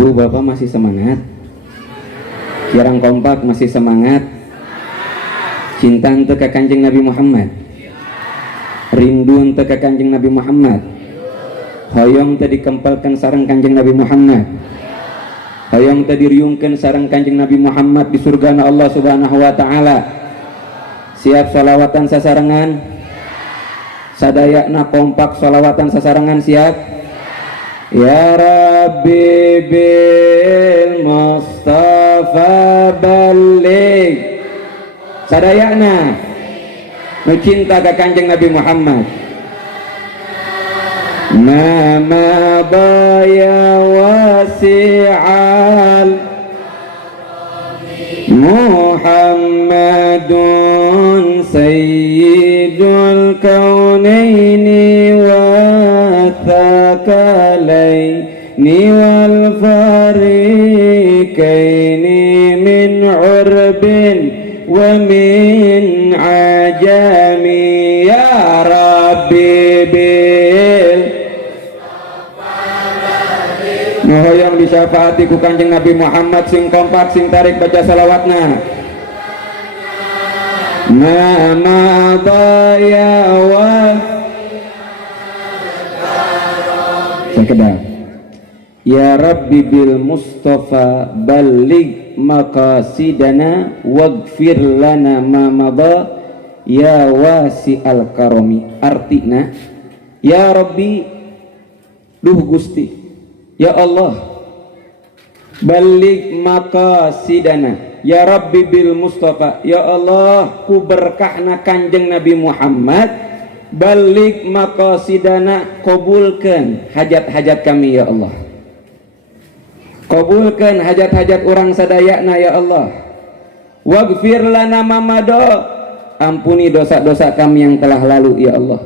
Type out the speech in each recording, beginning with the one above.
Ibu bapak masih semangat? Kirang kompak masih semangat? Cinta untuk ke Kanjeng Nabi Muhammad, rindu untuk ke Kanjeng Nabi Muhammad, hoyong tadi kempalkan sarang Kanjeng Nabi Muhammad, hoyong tadi riungkan sarang Kanjeng Nabi Muhammad di surga Allah Subhanahu wa taala. Siap salawatan sasarangan? Sadayakna kompak salawatan sasarangan siap? Ya Rabbi bil Mustafa balik. Sadayakna mencinta ke Kanjeng Nabi Muhammad. Mama baya wasi'al Muhammadun sayyidul kaunaini wa thaqalaini wal fariqaini min urbin wa min ajami ya Rabbi bil Mohoyong disyafaati ku Kanjeng Nabi Muhammad sing kompak sing tarik baca salawatna. Mama daya wa sekedar ya Rabbi bil Mustafa balligh maqasidana waghfir lana ma madha ya wasi'al karami. Artina ya Rabbi duh Gusti ya Allah balligh maqasidana ya Rabbi bil Mustafa ya Allah ku berkahna Kanjeng Nabi Muhammad balligh maqasidana kabulkan hajat-hajat kami ya Allah, kabulkan hajat-hajat orang sadayana ya Allah, waghfir lana ma madha ampuni dosa-dosa kami yang telah lalu ya Allah,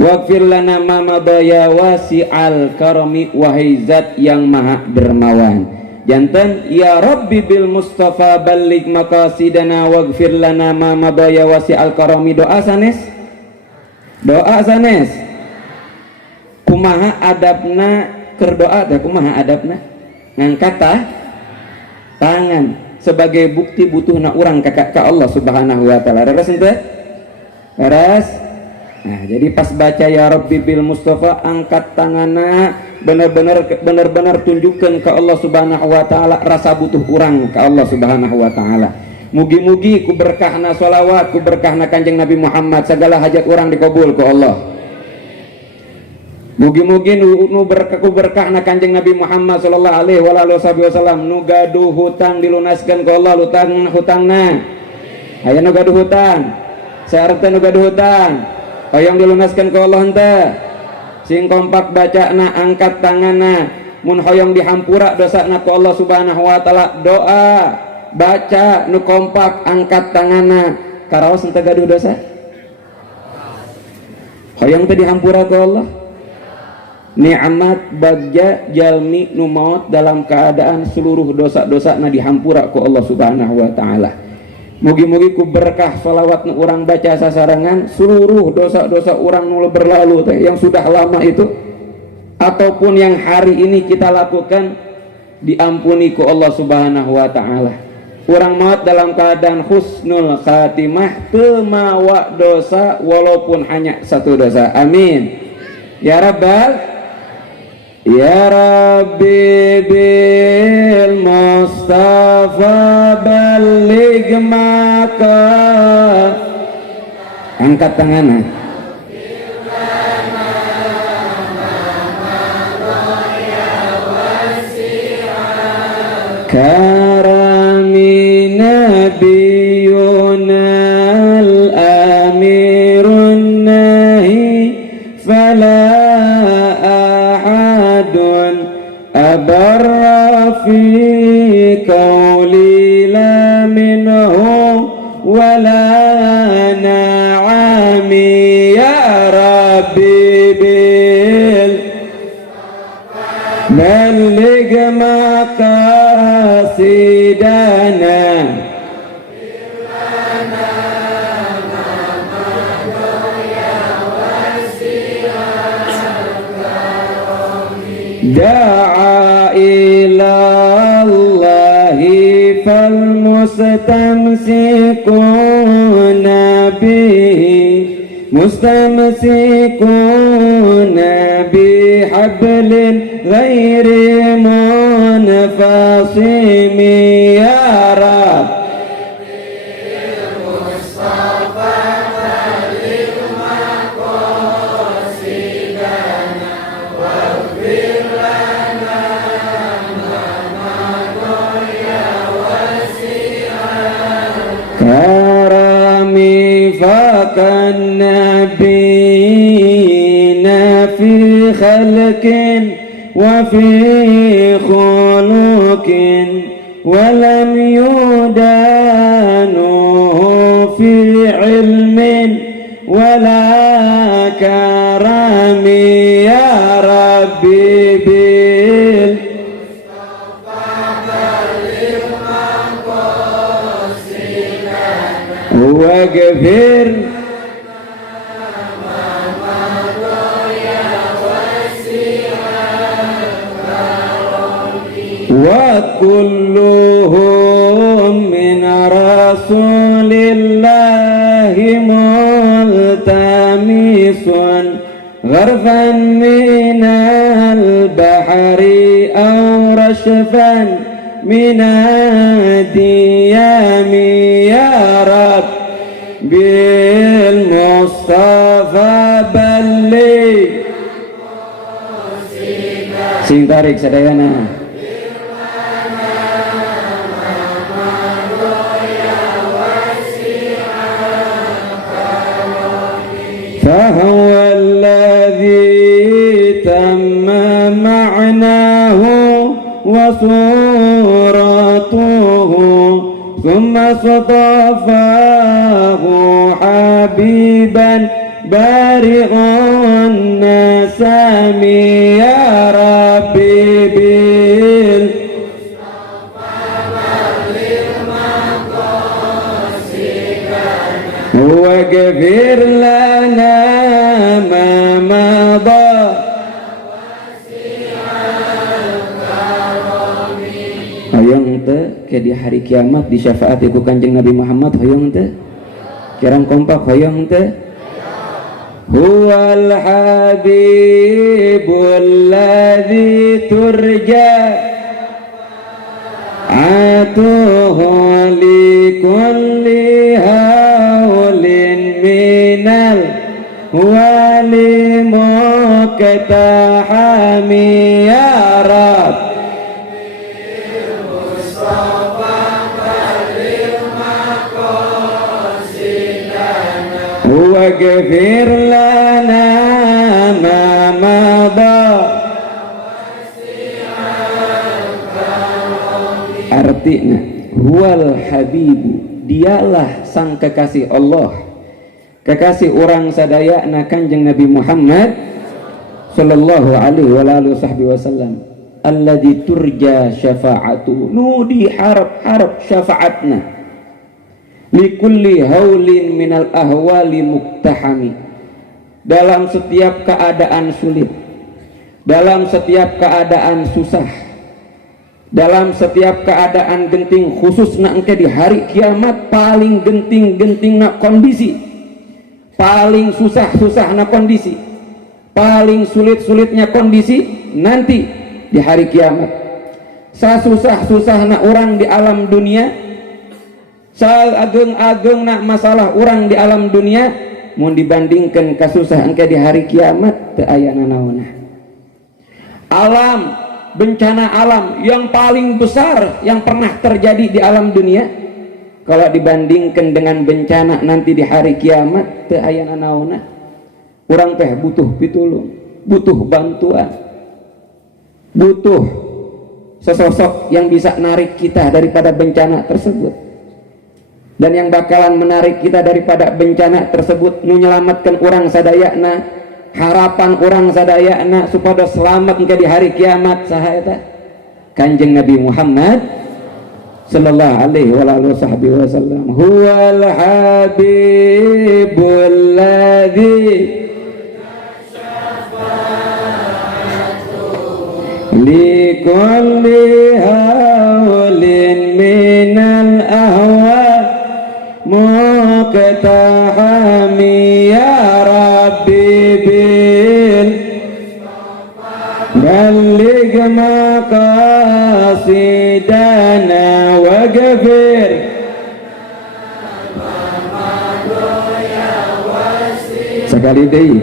waghfir lana ma madha ya wasi'al karami wahai zat yang maha dermawan. Jantan ya Rabbi bil Mustafa balligh maqasidana waghfir lana ma madha ya wasi'al karami. Doa sanes, doa sanes. Kumaha adabna keur doa teh kumaha adabna ngangkat tangan sebagai bukti butuhna urang ka Allah Subhanahu wa taala. Reres henteu? Reres. Nah, jadi pas baca ya Rabbi bil Mustafa angkat tanganna bener-bener tunjukkan ke Allah Subhanahu wa taala rasa butuh urang ke Allah Subhanahu wa taala. Mugi-mugi ku berkahna sholawat, ku berkahna Kanjeng Nabi Muhammad segala hajat urang dikabul ku Allah. Mugi-mugi nu berkahna Kanjeng Nabi Muhammad sallallahu alaihi wasallam nu gaduh hutang dilunaskeun ku Allah hutangna. Aya nu gaduh hutang. Saeureut nu gaduh hutang. Hoyong dilunaskeun ku Allah henteu. Sing kompak bacana angkat tanganna mun hoyong dihampura dosana ku Allah Subhanahu wa taala. Doa baca nu kompak angkat tanganna karaos henteu gaduh dosa. Hoyong teh dihampura ku Allah. Nikmat bagja jalmi nu maot dalam keadaan seluruh dosa-dosana dihampura ku Allah Subhanahu wa taala. Mugi-mugi ku berkah salawat nu urang baca sasarangan seluruh dosa-dosa urang nu berlalu teh yang sudah lama itu ataupun yang hari ini kita lakukan diampuni ku Allah Subhanahu wa taala. Urang maot dalam keadaan husnul khatimah teu mawa dosa walaupun hanya satu dosa. Amin. Ya Rabbal ya Rabbi bil Mustafa balligh maka angkat tangannya karami nabiyuna al-amirun nahi fala abarra fi qawli la minhu wala na'ami ya Rabbi bil balligh maqasidana فالمستمسكون به مستمسكون بحبل غير منفصم يا رب كرمي فكالنبيين في خلق وفي خلق ولم يدانوا في علم ولا كرم يا ربي واغفر وكلهم من رسول الله ملتمس غرفا من البحر أو رشفا من الديام يا رب بالمصطفى بلغ sing tarik sadayana فهو الذي تم معناه وصورته ثم اصطفاه حبيبا بارئ النسام يا ربي واغفر لنا ما مضى hoyong teh ke di hari kiamat di syafaat ku Kanjeng Nabi Muhammad hoyong teh kirang kompak hoyong teh huwal habibul ladzi turja atuhu li kulli haulin minal wali muqtahami ya rab waghfir lana ma madha artinya huwal habibu dialah sang kekasih Allah kekasih orang sadayana Kanjeng Nabi Muhammad sallallahu alaihi wasallam alladzi turja syafa'atu nu diharap-harap syafaatna likulli haulin minal ahwali muktahami dalam setiap keadaan sulit dalam setiap keadaan susah dalam setiap keadaan genting khususna engke di hari kiamat paling genting na kondisi paling susah na kondisi paling sulit-sulitnya kondisi nanti di hari kiamat sasusah na orang di alam dunia ageng-ageng nak masalah orang di alam dunia mau dibandingkan kasusah engke di hari kiamat teu aya nanaonna alam bencana alam yang paling besar yang pernah terjadi di alam dunia kalau dibandingkan dengan bencana nanti di hari kiamat teu aya nanaonna urang teh butuh pitulung butuh bantuan butuh sesosok yang bisa narik kita daripada bencana tersebut dan yang bakalan menarik kita daripada bencana tersebut menyelamatkan orang sadayana harapan orang sadayana supaya selamat engke di hari kiamat saha eta Kanjeng Nabi Muhammad sallallahu alaihi wasallam huwal habibul ladzi li kulli haulin min الأهوال مقتحمي يا ربي بلغ مقاصدنا واغفر sekali deh.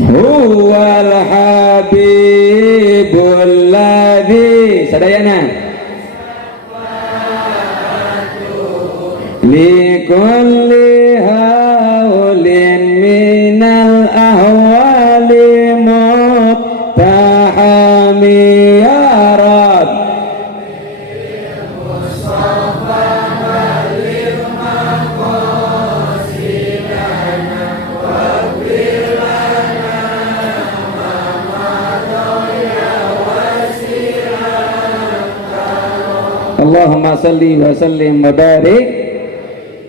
Huwal habibul ladzi sadayana li kulli haulin minal ahwali muttahami ya rab Allahumma salli wa sallim wa barik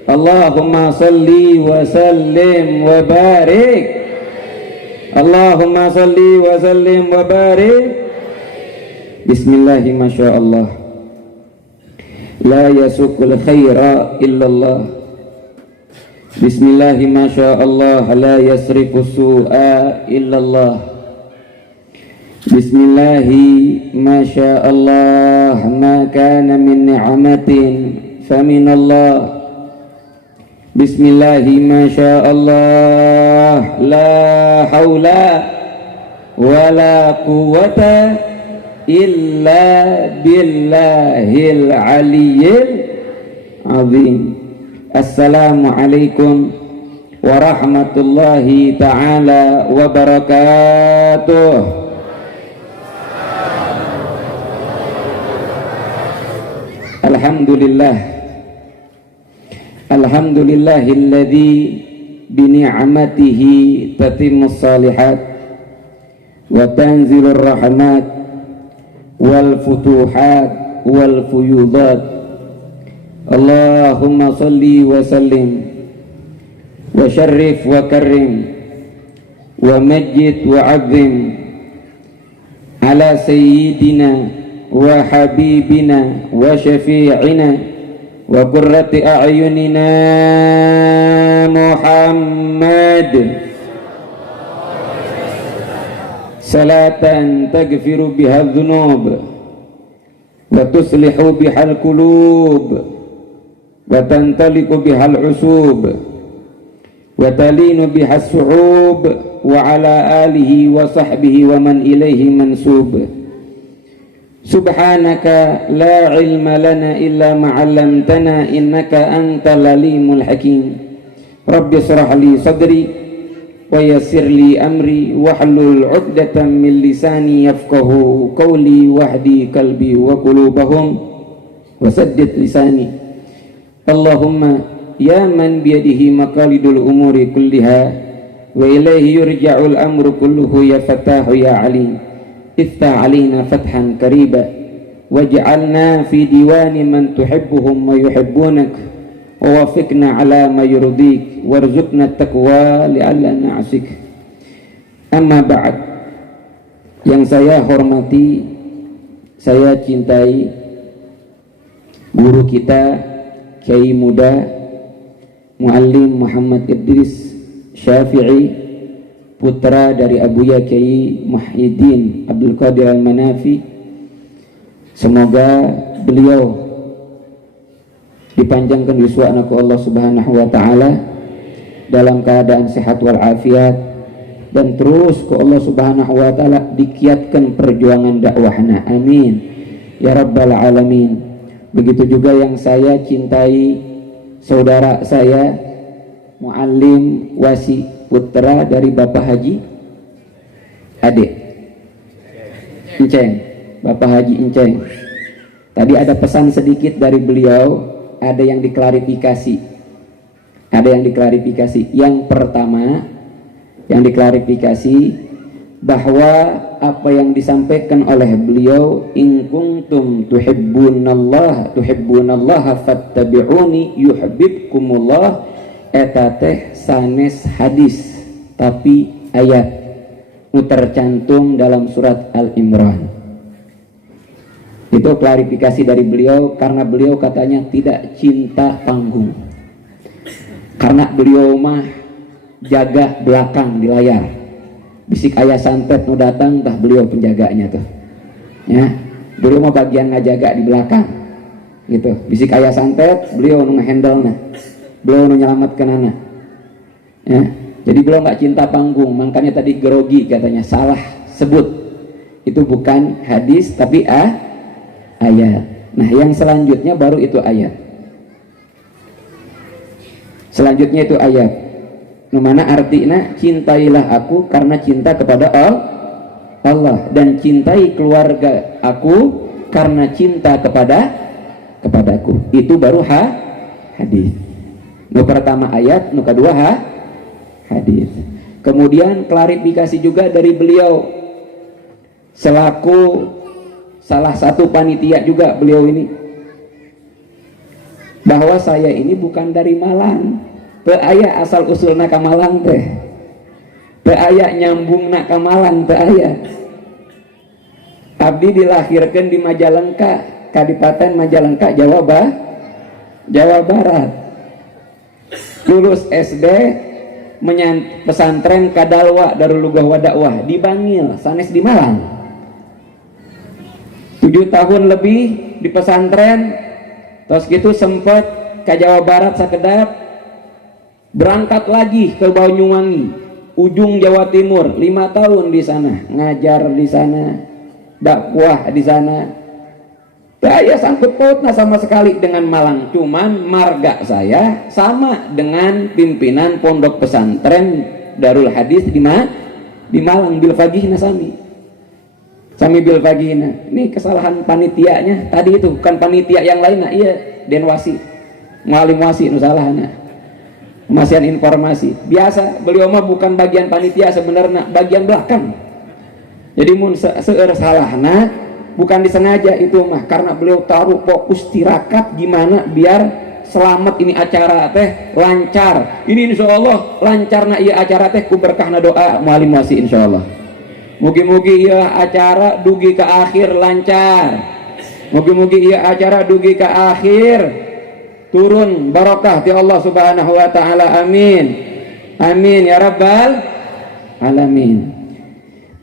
Allahumma salli wa sallim wa barik Allahumma salli wa sallim wa barik Bismillahi masyaallah La yasukul khaira illallah Bismillahi masyaallah La yasrifu su'a illallah Bismillahi masyaallah ma kana min ni'matin faminallah Bismillahi masyaallah la haula wala quwwata illa billahil aliyyil azim Assalamualaikum warahmatullahi ta'ala wabarakatuh. Alhamdulillah Alhamdulillahilladzi bini'amatihi tatimmus salihat wa tanzilur rahmat wal futuhat wal fuyudat Allahumma salli wa sallim wa syarrif wa karrim wa majjid wa azim ala sayyidina wa habibina wa syafi'ina wa qurrati a'yunina Muhammad salatan taghfiru biha dhunub wa tuslihu biha al-qulub wa tantaliqu biha al-usub wa talinu biha as-su'ub wa ala alihi wa sahbihi wa man ilaihi mansub Subhanaka la ilma lana illa ma'allamtana innaka antal alimul hakim Rabbi shrah li sadri wa yassir li amri wahlul 'uqdatam min lisani yafqahu qawli wahdi qalbi wa qulubahum wa saddid lisani Allahumma ya man biyadihi maqalidul umuri kulliha wa ilaihi yurja'ul amru kulluhu ya Fattahu ya Alim Iftah alaina fathan qariba waj'alna fi diwani man tuhibbuhum wa yuhibbunak wa wafiqna ala ma yurdik warzuqna taqwa li'alla na'sik amma ba'd yang saya hormati saya cintai guru kita Kiai Muda Muallim Muhammad Idris Syafi'i putra dari Abuya Kiai Muhyiddin Abdul Qadir Al-Manafi. Semoga beliau dipanjangkan yuswa ku Allah Subhanahu wa taala dalam keadaan sehat wal afiat dan terus ku Allah Subhanahu wa taala dikiatkan perjuangan dakwahna. Amin ya rabbal alamin. Begitu juga yang saya cintai saudara saya Muallim Wasi putra dari Bapak Haji Adik Enceng, Bapak Haji Enceng. Tadi ada pesan sedikit dari beliau, ada yang diklarifikasi. Yang pertama yang diklarifikasi bahwa apa yang disampaikan oleh beliau in kuntum tuhibbunallaha fattabi'uni yuhibbukumullah eta teh sanes hadis tapi ayat nu tercantum dalam surat Al-Imran. Itu klarifikasi dari beliau, karena beliau katanya tidak cinta panggung. Karena beliau mah jaga belakang di layar. Bisik ayah santet nu datang, tah beliau penjaganya tuh. Ya, beliau mah bagian ngajaga di belakang. Gitu. Bisik ayah santet, beliau nu ngehandle-na. Beliau nu nyelamatkan anak. Ya. Jadi beliau nggak cinta panggung, makanya tadi grogi katanya, salah sebut. Itu bukan hadis tapi ayat. Nah, yang selanjutnya baru itu ayat. Selanjutnya itu ayat. Mana artinya cintailah aku karena cinta kepada Allah, dan cintai keluarga aku karena cinta kepadaku. Itu baru hadis. Nu pertama ayat, nu kedua hadis. Kemudian klarifikasi juga dari beliau selaku salah satu panitia juga beliau ini, bahwa saya ini bukan dari Malang, teu aya asal usulna ka Malang teh, teu aya nyambungna ka Malang, teu aya. Abdi dilahirkeun di Majalengka, Kadipaten Majalengka, Jawa Barat. Lulus SD pesantren Kadalwa Darul Lugah wa Dakwah di Bangil, sanes di Malang. 7 tahun lebih di pesantren, terus gitu sempat ke Jawa Barat sakedap, berangkat lagi ke Banyuwangi, ujung Jawa Timur, 5 tahun di sana, ngajar di sana, dakwah di sana. Saya sangkut pautna sama sekali dengan Malang, cuman marga saya sama dengan pimpinan pondok pesantren Darul Hadis di Malang, bil fagihna sami bil fagihna. Ini kesalahan panitianya tadi itu, bukan panitia yang lain. Nah, iya denwasi, mualim wasi nu salahna. Kemasian informasi. Biasa beliau mah bukan bagian panitia sebenarnya, bagian belakang. Jadi mun seueur salahna bukan disengaja itu mah, karena beliau taruh fokus tirakat gimana biar selamat ini acara teh lancar. Ini insyaallah lancarna ieu acara teh ku berkahna doa mualim wasi insyaallah. Mugi-mugi ieu acara dugi ke akhir lancar. Mugi-mugi ieu acara dugi ke akhir turun barokah ti Allah Subhanahu wa taala. Amin. Amin ya rabbal alamin.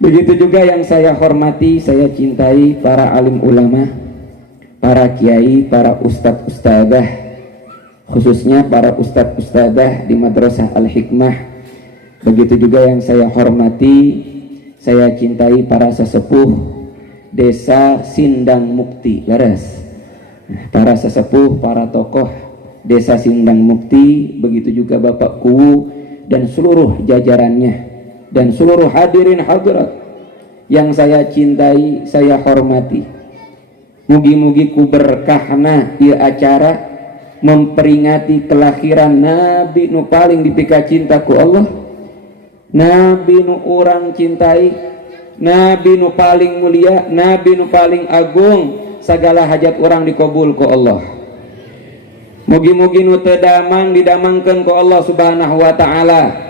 Begitu juga yang saya hormati, saya cintai para alim ulama, para kiai, para ustadz ustadzah, khususnya para ustadz ustadzah di Madrasah Al-Hikmah. Begitu juga yang saya hormati, saya cintai para sesepuh Desa Sindang Mukti, leres. Para sesepuh, para tokoh Desa Sindang Mukti, begitu juga Bapak Kuwu dan seluruh jajarannya, dan seluruh hadirin hadirat yang saya cintai, saya hormati. Mugi-mugi ku berkahna ieu acara memperingati kelahiran Nabi nu paling dipika cinta ku Allah, Nabi nu urang cintai, Nabi nu paling mulia, Nabi nu paling agung, segala hajat orang dikabul ku Allah. Mugi-mugi nu teu damang didamangkeun ku Allah Subhanahu wa taala.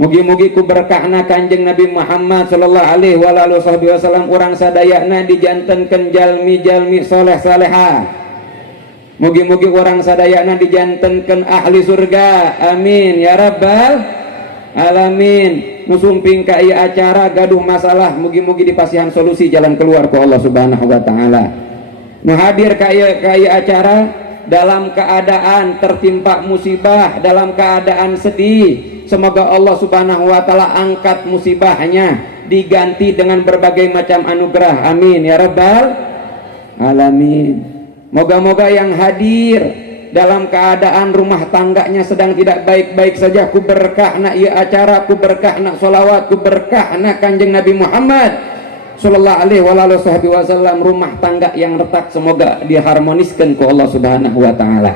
Mugi-mugi ku berkahna Kanjeng Nabi Muhammad sallallahu alaihi wasallam urang sadayana dijantenkeun jalmi-jalmi soleh salehah. Mugi-mugi urang sadayana dijantenkeun ahli surga. Amin ya rabbal alamin. Nusumping ka ieu acara gaduh masalah, mugi-mugi dipasihan solusi jalan keluar ku Allah Subhanahu wa taala. Nu hadir ka ieu acara dalam keadaan tertimpa musibah, dalam keadaan sedih, semoga Allah Subhanahu wa taala angkat musibahnya, diganti dengan berbagai macam anugerah. Amin ya rabbal alamin. Moga-moga yang hadir dalam keadaan rumah tangganya sedang tidak baik-baik saja, ku berkahna ieu acara, ku berkahna sholawat, ku berkahna Kanjeng Nabi Muhammad sallallahu alaihi wasallam, rumah tangga yang retak semoga diharmoniskan ku Allah Subhanahu wa taala.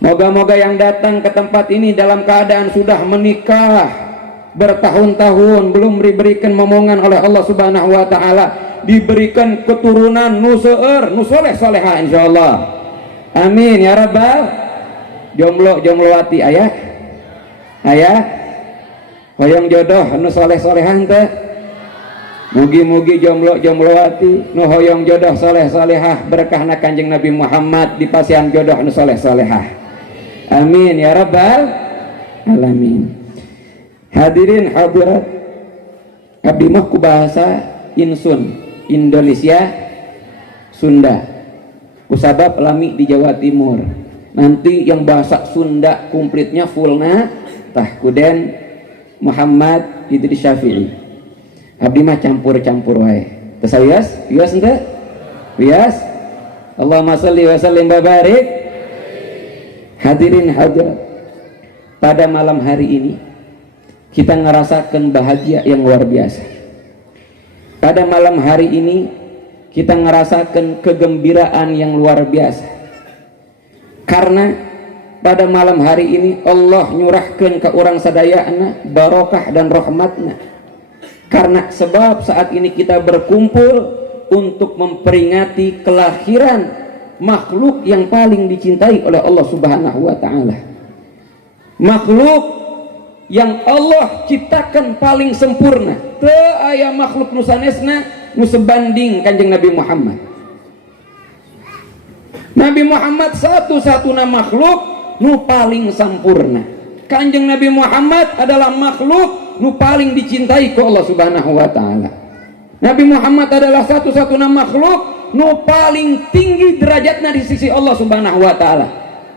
Moga-moga yang datang ke tempat ini dalam keadaan sudah menikah bertahun-tahun belum diberikan momongan oleh Allah Subhanahu wa taala, diberikan keturunan nu seueur, nu soleh-solehah insyaallah. Amin ya rabbal. Jomblo-jombloati aya? Aya? Hoyong jodoh nu soleh-solehan teh? Mugi-mugi jomblo-jombloati nu hoyong jodoh soleh-solehah berkahna Kanjeng Nabi Muhammad dipasihan jodoh nu soleh-solehah. Amin ya rabbal alamin. Hadirin hadirat, abdi mah ku bahasa Insun Indonesia Sunda kusabab lami di Jawa Timur. Nanti yang bahasa Sunda komplitnya fullna tah kuden Muhammad Idris Syafi'i. Abdi mah campur-campur wae. Tasayas, wias ente? Wias? Allahumma shalli wa sallim wa barik. Hadirin hadirat, pada malam hari ini kita ngerasakan bahagia yang luar biasa. Pada malam hari ini kita ngerasakan kegembiraan yang luar biasa. Karena pada malam hari ini Allah nyurahkan ke orang sadayana barokah dan rahmatna. Karena sebab saat ini kita berkumpul untuk memperingati kelahiran makhluk yang paling dicintai oleh Allah Subhanahu wa taala. Makhluk yang Allah ciptakan paling sempurna. Teu aya makhluk nu sanesna nu sebanding Kanjeng Nabi Muhammad. Nabi Muhammad satu-satuna makhluk nu paling sempurna. Kanjeng Nabi Muhammad adalah makhluk nu paling dicintai ku Allah Subhanahu wa taala. Nabi Muhammad adalah satu-satuna makhluk nu paling tinggi derajatna di sisi Allah Subhanahu wa taala.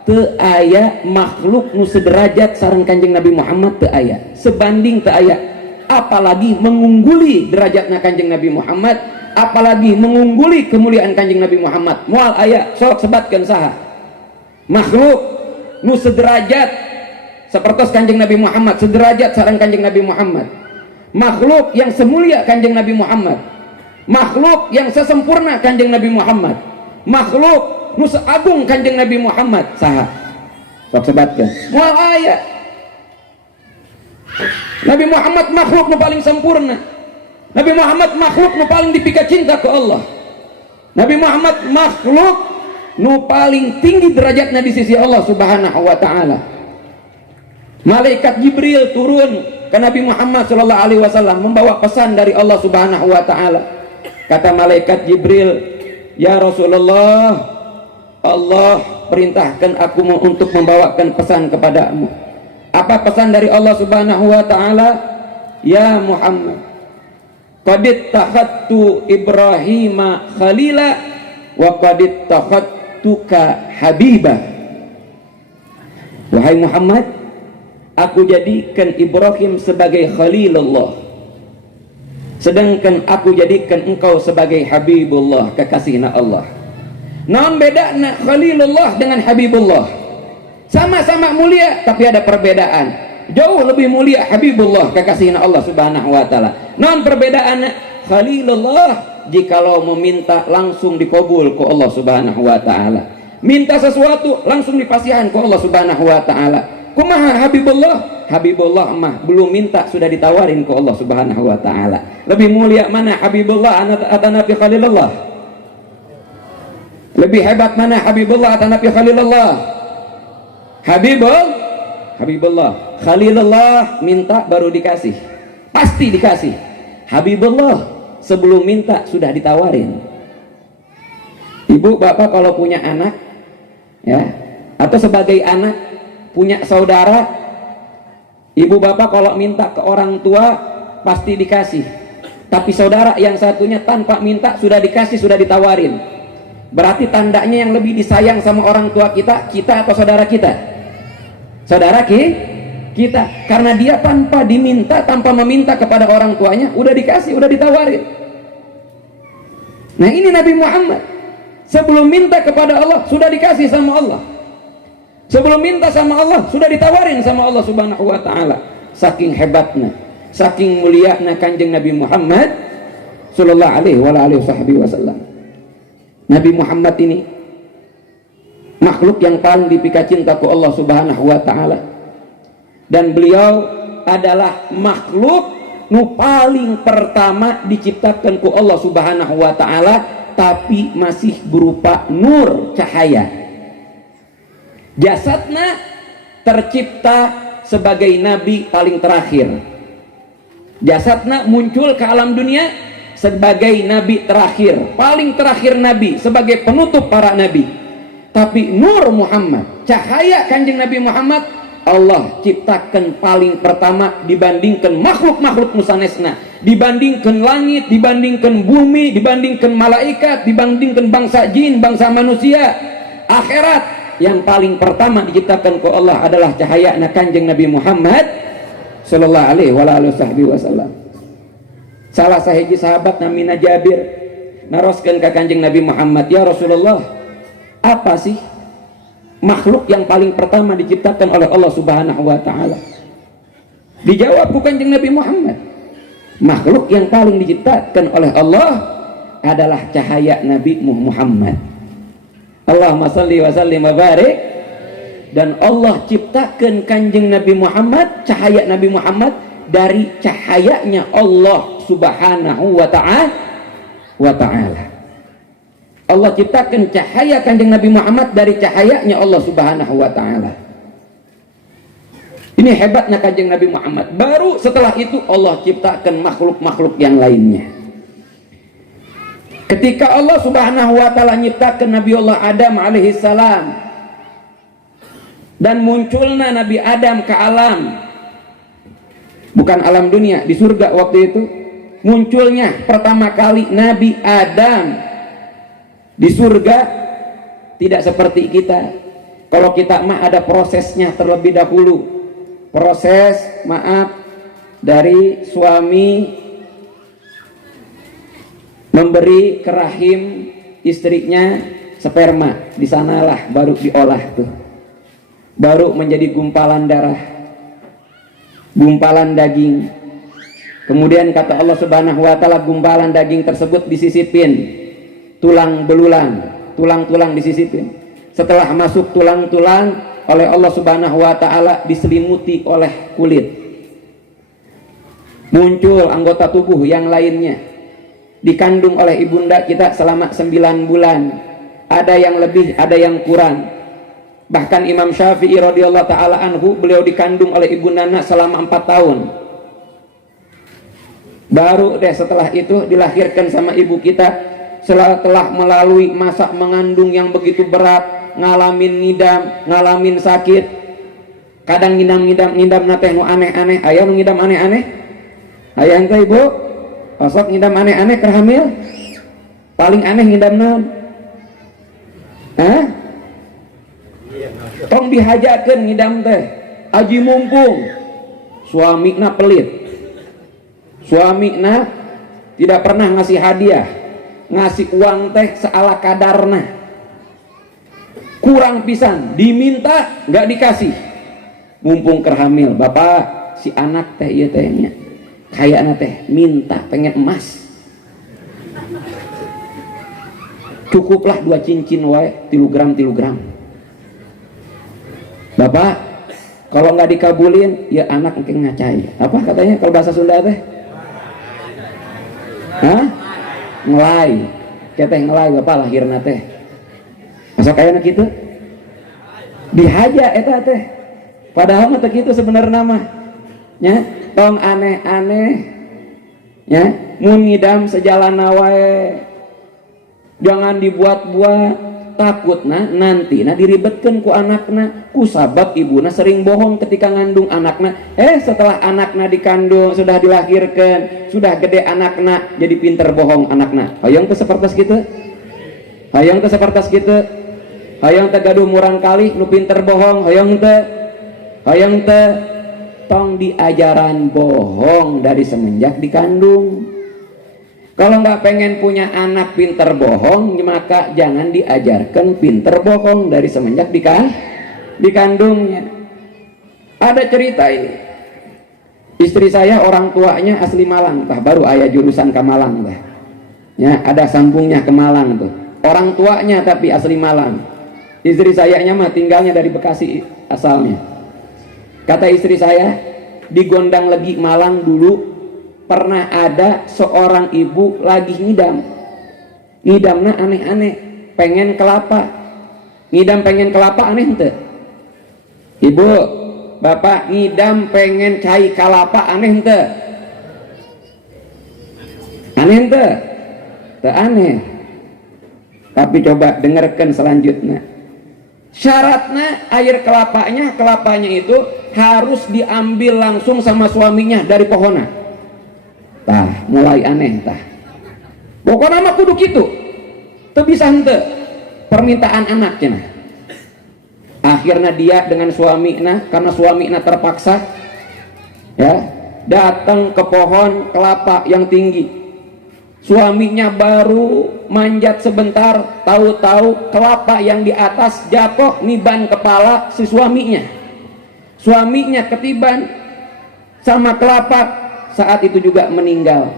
Teu aya makhluk nu sederajat sareng Kanjeng Nabi Muhammad, teu aya. Sebanding teu aya. Apalagi mengungguli derajatna Kanjeng Nabi Muhammad, apalagi mengungguli kemuliaan Kanjeng Nabi Muhammad. Moal aya sok sebatkeun saha? Makhluk nu sederajat seperti Kanjeng Nabi Muhammad, sederajat sareng Kanjeng Nabi Muhammad. Makhluk yang semulia Kanjeng Nabi Muhammad, makhluk yang sesempurna Kanjeng Nabi Muhammad, makhluk nu seagung Kanjeng Nabi Muhammad. Saha? Sok sebatkeun. Moal aya. Nabi Muhammad makhluk nu paling sempurna. Nabi Muhammad makhluk nu paling dipika cinta ke Allah. Nabi Muhammad makhluk nu paling tinggi derajatnya di sisi Allah Subhanahu wa taala. Malaikat Jibril turun ke Nabi Muhammad sallallahu alaihi wasallam membawa pesan dari Allah Subhanahu wa taala. Kata malaikat Jibril, "Ya Rasulullah, Allah perintahkan aku untuk membawakan pesan kepadamu." Apa pesan dari Allah Subhanahu wa taala? "Ya Muhammad, qad ittakhadtu Ibrahima khalila wa qad ittakhadtuka habiba." Wahai Muhammad, aku jadikan Ibrahim sebagai Khalilullah, sedangkan aku jadikan engkau sebagai Habibullah, kekasihna Allah. Naon bedana Khalilullah dengan Habibullah? Sama-sama mulia, tapi ada perbedaan. Jauh lebih mulia Habibullah, kekasihna Allah Subhanahu wa taala. Naon perbedaannya? Khalilullah jikalau meminta langsung dikabul ku Allah Subhanahu wa taala. Minta sesuatu langsung dipasihan ku Allah Subhanahu wa taala. Kumaha Habibullah? Habibullah mah belum minta sudah ditawarin ke Allah Subhanahu wa taala. Lebih mulia mana Habibullah atau Nabi Khalilullah? Lebih hebat mana Habibullah atau Nabi Khalilullah? Habibullah. Khalilullah minta baru dikasih. Pasti dikasih. Habibullah sebelum minta sudah ditawarin. Ibu bapak kalau punya anak ya, atau sebagai anak punya saudara, ibu bapak kalau minta ke orang tua pasti dikasih. Tapi saudara yang satunya tanpa minta sudah dikasih, sudah ditawarin. Berarti tandanya yang lebih disayang sama orang tua kita atau saudara kita? Saudara kita. Karena dia tanpa diminta, tanpa meminta kepada orang tuanya, udah dikasih, udah ditawarin. Nah ini Nabi Muhammad. Sebelum minta kepada Allah, sudah dikasih sama Allah. Sebelum minta sama Allah sudah ditawarin sama Allah Subhanahu wa taala. Saking hebatnya, saking mulianya Kanjeng Nabi Muhammad sallallahu alaihi wasallam. Nabi Muhammad ini makhluk yang paling dipika cinta ku Allah Subhanahu wa taala. Dan beliau adalah makhluk nu paling pertama diciptakan ku Allah Subhanahu wa taala, tapi masih berupa nur, cahaya. Jasadnya tercipta sebagai nabi paling terakhir. Jasadnya muncul ke alam dunia sebagai nabi terakhir, paling terakhir nabi, sebagai penutup para nabi. Tapi nur Muhammad, cahaya kanjeng Nabi Muhammad, Allah ciptakan paling pertama dibandingkan makhluk-makhluk nusanesna, dibandingkan langit, dibandingkan bumi, dibandingkan malaikat, dibandingkan bangsa jin, bangsa manusia. Akhirat yang paling pertama diciptakan ke Allah adalah cahaya kanjeng Nabi Muhammad sallallahu alaihi wasallam. Salah sahiji sahabat namina Jabir naroskeun ka kanjeng Nabi Muhammad, ya Rasulullah, apa sih makhluk yang paling pertama diciptakan oleh Allah Subhanahu wa taala? Dijawab ku kanjeng Nabi Muhammad, makhluk yang paling diciptakan oleh Allah adalah cahaya Nabi Muhammad. Allahumma shalli wa sallim wa barik. Dan Allah ciptakan kanjeng Nabi Muhammad, cahaya Nabi Muhammad dari cahayanya Allah Subhanahu wa taala. Allah ciptakan cahaya kanjeng Nabi Muhammad dari cahayanya Allah Subhanahu wa taala. Ini hebatnya kanjeng Nabi Muhammad. Baru setelah itu Allah ciptakan makhluk-makhluk yang lainnya. Ketika Allah Subhanahu wa taala nyiptakan Nabi Allah Adam alaihi salam dan munculnya Nabi Adam ke alam, bukan alam dunia, di surga waktu itu munculnya pertama kali Nabi Adam di surga. Tidak seperti kita. Kalau kita mah ada prosesnya terlebih dahulu. Proses dari suami memberi ke rahim istrinya sperma, di sanalah baru diolah tuh. Baru menjadi gumpalan darah, gumpalan daging. Kemudian kata Allah Subhanahu wa taala, gumpalan daging tersebut disisipin tulang belulang, tulang-tulang disisipin. Setelah masuk tulang-tulang, oleh Allah Subhanahu wa taala diselimuti oleh kulit. Muncul anggota tubuh yang lainnya. Dikandung oleh ibunda kita selama 9 bulan. Ada yang lebih, ada yang kurang. Bahkan Imam Syafi'i radhiyallahu taala anhu, beliau dikandung oleh ibundanya selama 4 tahun. Baru deh setelah itu dilahirkan sama ibu kita. Setelah melalui masa mengandung yang begitu berat, ngalamin ngidam, ngalamin sakit, kadang ngidam nate nu aneh-aneh. Aya nu ngidam aneh-aneh? Aya henteu ibu? Osok ngidam aneh-aneh keur hamil? Paling aneh ngidam naon? Hah? Tong dihajakeun ngidam teh. Aji mumpung suamina pelit, suamina tidak pernah ngasih hadiah, ngasih uang teh seala kadarna, kurang pisan, diminta nggak dikasih. Mumpung kerhamil, bapak si anak teh iya tehnya kayaknya teh minta pengen emas, cukuplah 2 cincin wae 3 gram. Bapak kalau nggak dikabulin ya anak mungkin ngacai. Apa katanya kalau bahasa Sunda teh? Hah? Ngelai, kita ngelai bapak lahirna teh. Masa kayaknya gitu? Dihaja eta teh. Padahal mah teh kitu sebenarnya mah. Nya, tong aneh-aneh. Ya, mun ngidam sejalan wae. Jangan dibuat-buat. Takutna nantina diribetkeun ku anakna, ku sabab ibuna sering bohong ketika ngandung anakna. Setelah anakna dikandung, sudah dilahirkan, sudah gede anakna, jadi pinter bohong anakna. Hayang teh sapertos kitu? Hayang teh sapertos kitu? Hayang teh gaduh murang kali nu pinter bohong, hayang teh tong diajaran bohong dari semenjak dikandung. Kalau nggak pengen punya anak pinter bohong, maka jangan diajarkan pinter bohong dari semenjak dikandungnya. Ada cerita ini. Istri saya orang tuanya asli Malang, baru ayah jurusan ke Malang, ya ada sambungnya ke Malang tuh. Orang tuanya tapi asli Malang. Istri saya mah tinggalnya dari Bekasi asalnya. Kata istri saya, di Gondang Legi Malang dulu pernah ada seorang ibu lagi ngidamnya aneh-aneh, pengen kelapa, ngidam pengen kelapa, aneh ente? Ibu, bapak ngidam pengen cai kelapa, aneh ente? Aneh Aneh ente? Teu aneh. Tapi coba dengarkan selanjutnya. Syaratnya air kelapanya itu harus diambil langsung sama suaminya dari pohonnya. Tah, mulai aneh tah. Pokoknya mah kudu kitu. Teu bisa henteu permintaan anaknya. Akhirnya dia dengan suaminya, karena suaminya terpaksa ya, datang ke pohon kelapa yang tinggi. Suaminya baru manjat sebentar, tahu-tahu kelapa yang di atas jatuh niban kepala si suaminya. Suaminya ketiban sama kelapa, saat itu juga meninggal.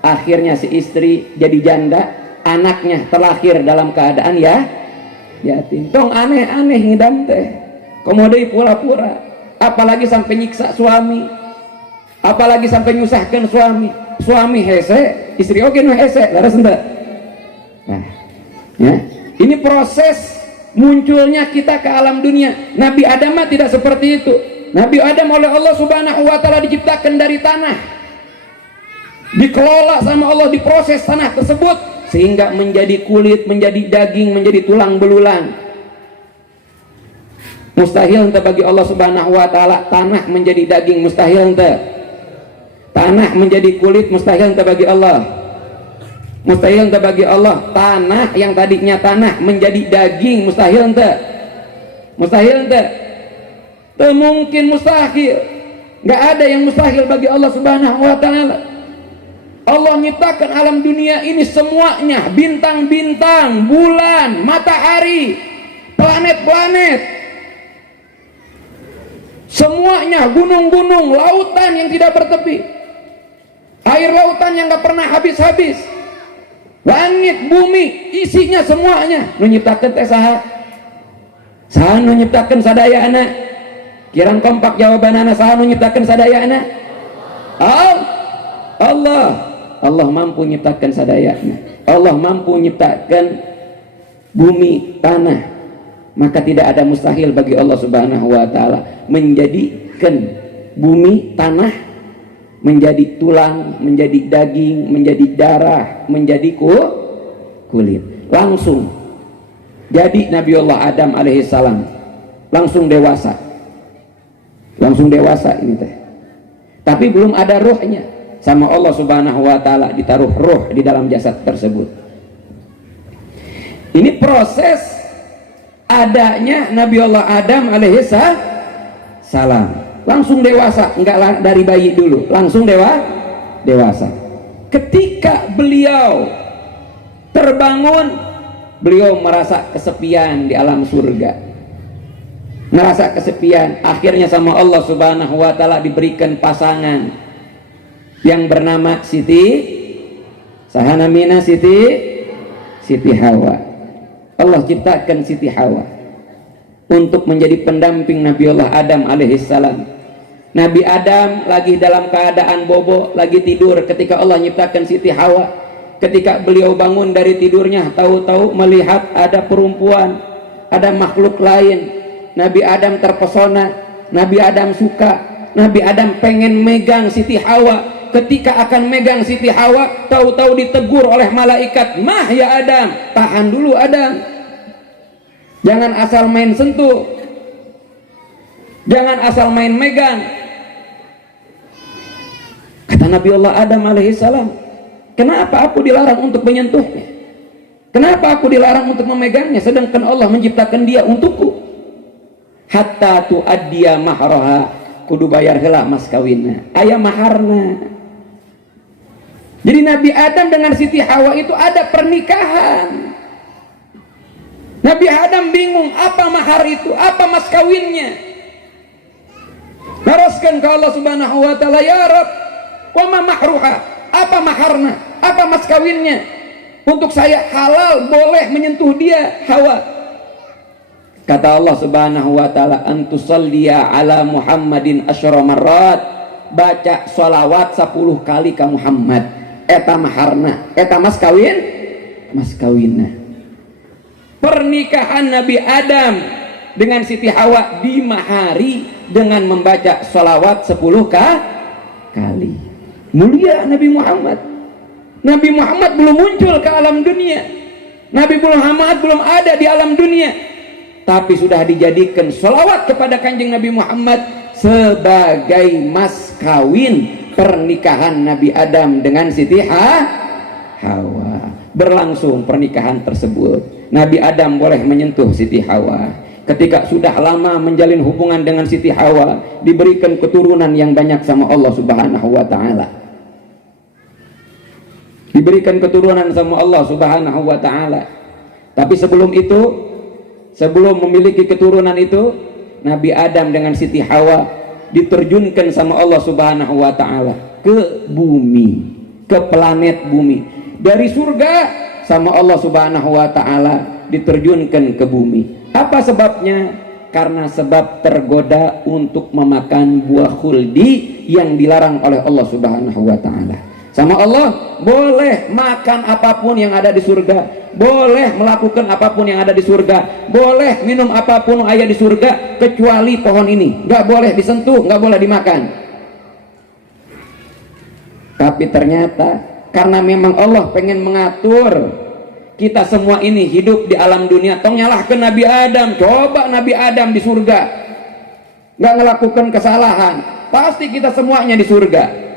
Akhirnya si istri jadi janda, anaknya terlahir dalam keadaan yatim. Tong aneh-aneh ngidam teh. Komodei pura-pura, apalagi sampai nyiksa suami, apalagi sampai nyusahkan suami. Suami hese, istri oke nu hese, laras ente. Nah, ya. Ini proses munculnya kita ke alam dunia. Nabi Adam mah tidak seperti itu. Nabi Adam oleh Allah Subhanahu wa taala diciptakan dari tanah. Dikelola sama Allah, diproses tanah tersebut sehingga menjadi kulit, menjadi daging, menjadi tulang belulang. Mustahil ente bagi Allah Subhanahu wa taala tanah menjadi daging, mustahil ente. Tanah menjadi kulit, mustahil ente bagi Allah. Mustahil ente bagi Allah. Tanah yang tadinya tanah menjadi daging, mustahil ente. Mustahil ente. Teu mungkin, mustahil. Nggak ada yang mustahil bagi Allah Subhanahu wa taala. Allah nyiptakan alam dunia ini semuanya, bintang-bintang, bulan, matahari, planet-planet, semuanya, gunung-gunung, lautan yang tidak bertepi, air lautan yang gak pernah habis-habis, langit, bumi, isinya semuanya. Nu nyiptakeun teh saha? Saha nu nyiptakeun sadayana? Kirang kompak jawabanana, saha nu nyiptakeun sadayana? Allah. Allah mampu nyiptakan sadayana. Allah mampu nyiptakan bumi, tanah. Maka tidak ada mustahil bagi Allah Subhanahu wa taala menjadikan bumi, tanah menjadi tulang, menjadi daging, menjadi darah, menjadi kulit. Langsung jadi Nabiullah Adam alaihissalam langsung dewasa. Langsung dewasa ini teh. Tapi belum ada ruhnya. Sama Allah Subhanahu wa taala ditaruh ruh di dalam jasad tersebut. Ini proses adanya Nabiullah Adam alaihissalam. Langsung dewasa, enggak dari bayi dulu, langsung dewasa. Ketika beliau terbangun, beliau merasa kesepian di alam surga. Merasa kesepian, akhirnya sama Allah Subhanahu wa taala diberikan pasangan yang bernama Sahanamina Siti Hawa. Allah ciptakan Siti Hawa untuk menjadi pendamping Nabiullah Adam alaihissalam. Nabi Adam lagi dalam keadaan bobo, lagi tidur ketika Allah ciptakan Siti Hawa. Ketika beliau bangun dari tidurnya, tahu-tahu melihat ada perempuan, ada makhluk lain. Nabi Adam terpesona, Nabi Adam suka, Nabi Adam pengen megang Siti Hawa. Ketika akan megang Siti Hawa, tahu-tahu ditegur oleh malaikat, "Mah ya Adam, tahan dulu Adam. Jangan asal main sentuh. Jangan asal main megang." Kata Nabiullah Adam alaihissalam, "Kenapa aku dilarang untuk menyentuhnya? Kenapa aku dilarang untuk memegangnya sedangkan Allah menciptakan dia untukku? Hatta tuaddiya mahraha, kudu bayar heula mas kawinna, aya maharna." Jadi Nabi Adam dengan Siti Hawa itu ada pernikahan. Nabi Adam bingung apa mahar itu, apa mas kawinnya. Naraskan ke Allah Subhanahu wa taala, "Ya Rabb, wa ma mahruha?" Apa maharna? Apa mas kawinnya? Untuk saya halal boleh menyentuh dia, Hawa. Kata Allah Subhanahu wa taala, "Antusalliya ala Muhammadin asyra marrat." Baca sholawat 10 kali ke Muhammad. Eta maharna, eta mas kawinna. Pernikahan Nabi Adam dengan Siti Hawa dimahari dengan membaca sholawat 10 kali. Mulia Nabi Muhammad. Nabi Muhammad belum muncul ke alam dunia. Nabi Muhammad belum ada di alam dunia, tapi sudah dijadikan sholawat kepada kanjeng Nabi Muhammad sebagai mas kawin pernikahan Nabi Adam dengan Siti Hawa. Berlangsung pernikahan tersebut. Nabi Adam boleh menyentuh Siti Hawa. Ketika sudah lama menjalin hubungan dengan Siti Hawa, diberikan keturunan yang banyak sama Allah Subhanahu wa taala. Diberikan keturunan sama Allah Subhanahu wa taala. Tapi sebelum itu, sebelum memiliki keturunan itu, Nabi Adam dengan Siti Hawa diterjunkan sama Allah Subhanahu wa taala ke bumi, ke planet bumi. Dari surga sama Allah Subhanahu wa taala diterjunkan ke bumi. Apa sebabnya? Karena sebab tergoda untuk memakan buah khuldi yang dilarang oleh Allah Subhanahu wa taala. Sama Allah boleh makan apapun yang ada di surga, boleh melakukan apapun yang ada di surga, boleh minum apapun yang ada di surga, kecuali pohon ini nggak boleh disentuh, nggak boleh dimakan. Tapi ternyata karena memang Allah pengen mengatur kita semua ini hidup di alam dunia, tong nyalahkan Nabi Adam. Coba Nabi Adam di surga nggak melakukan kesalahan, pasti kita semuanya di surga.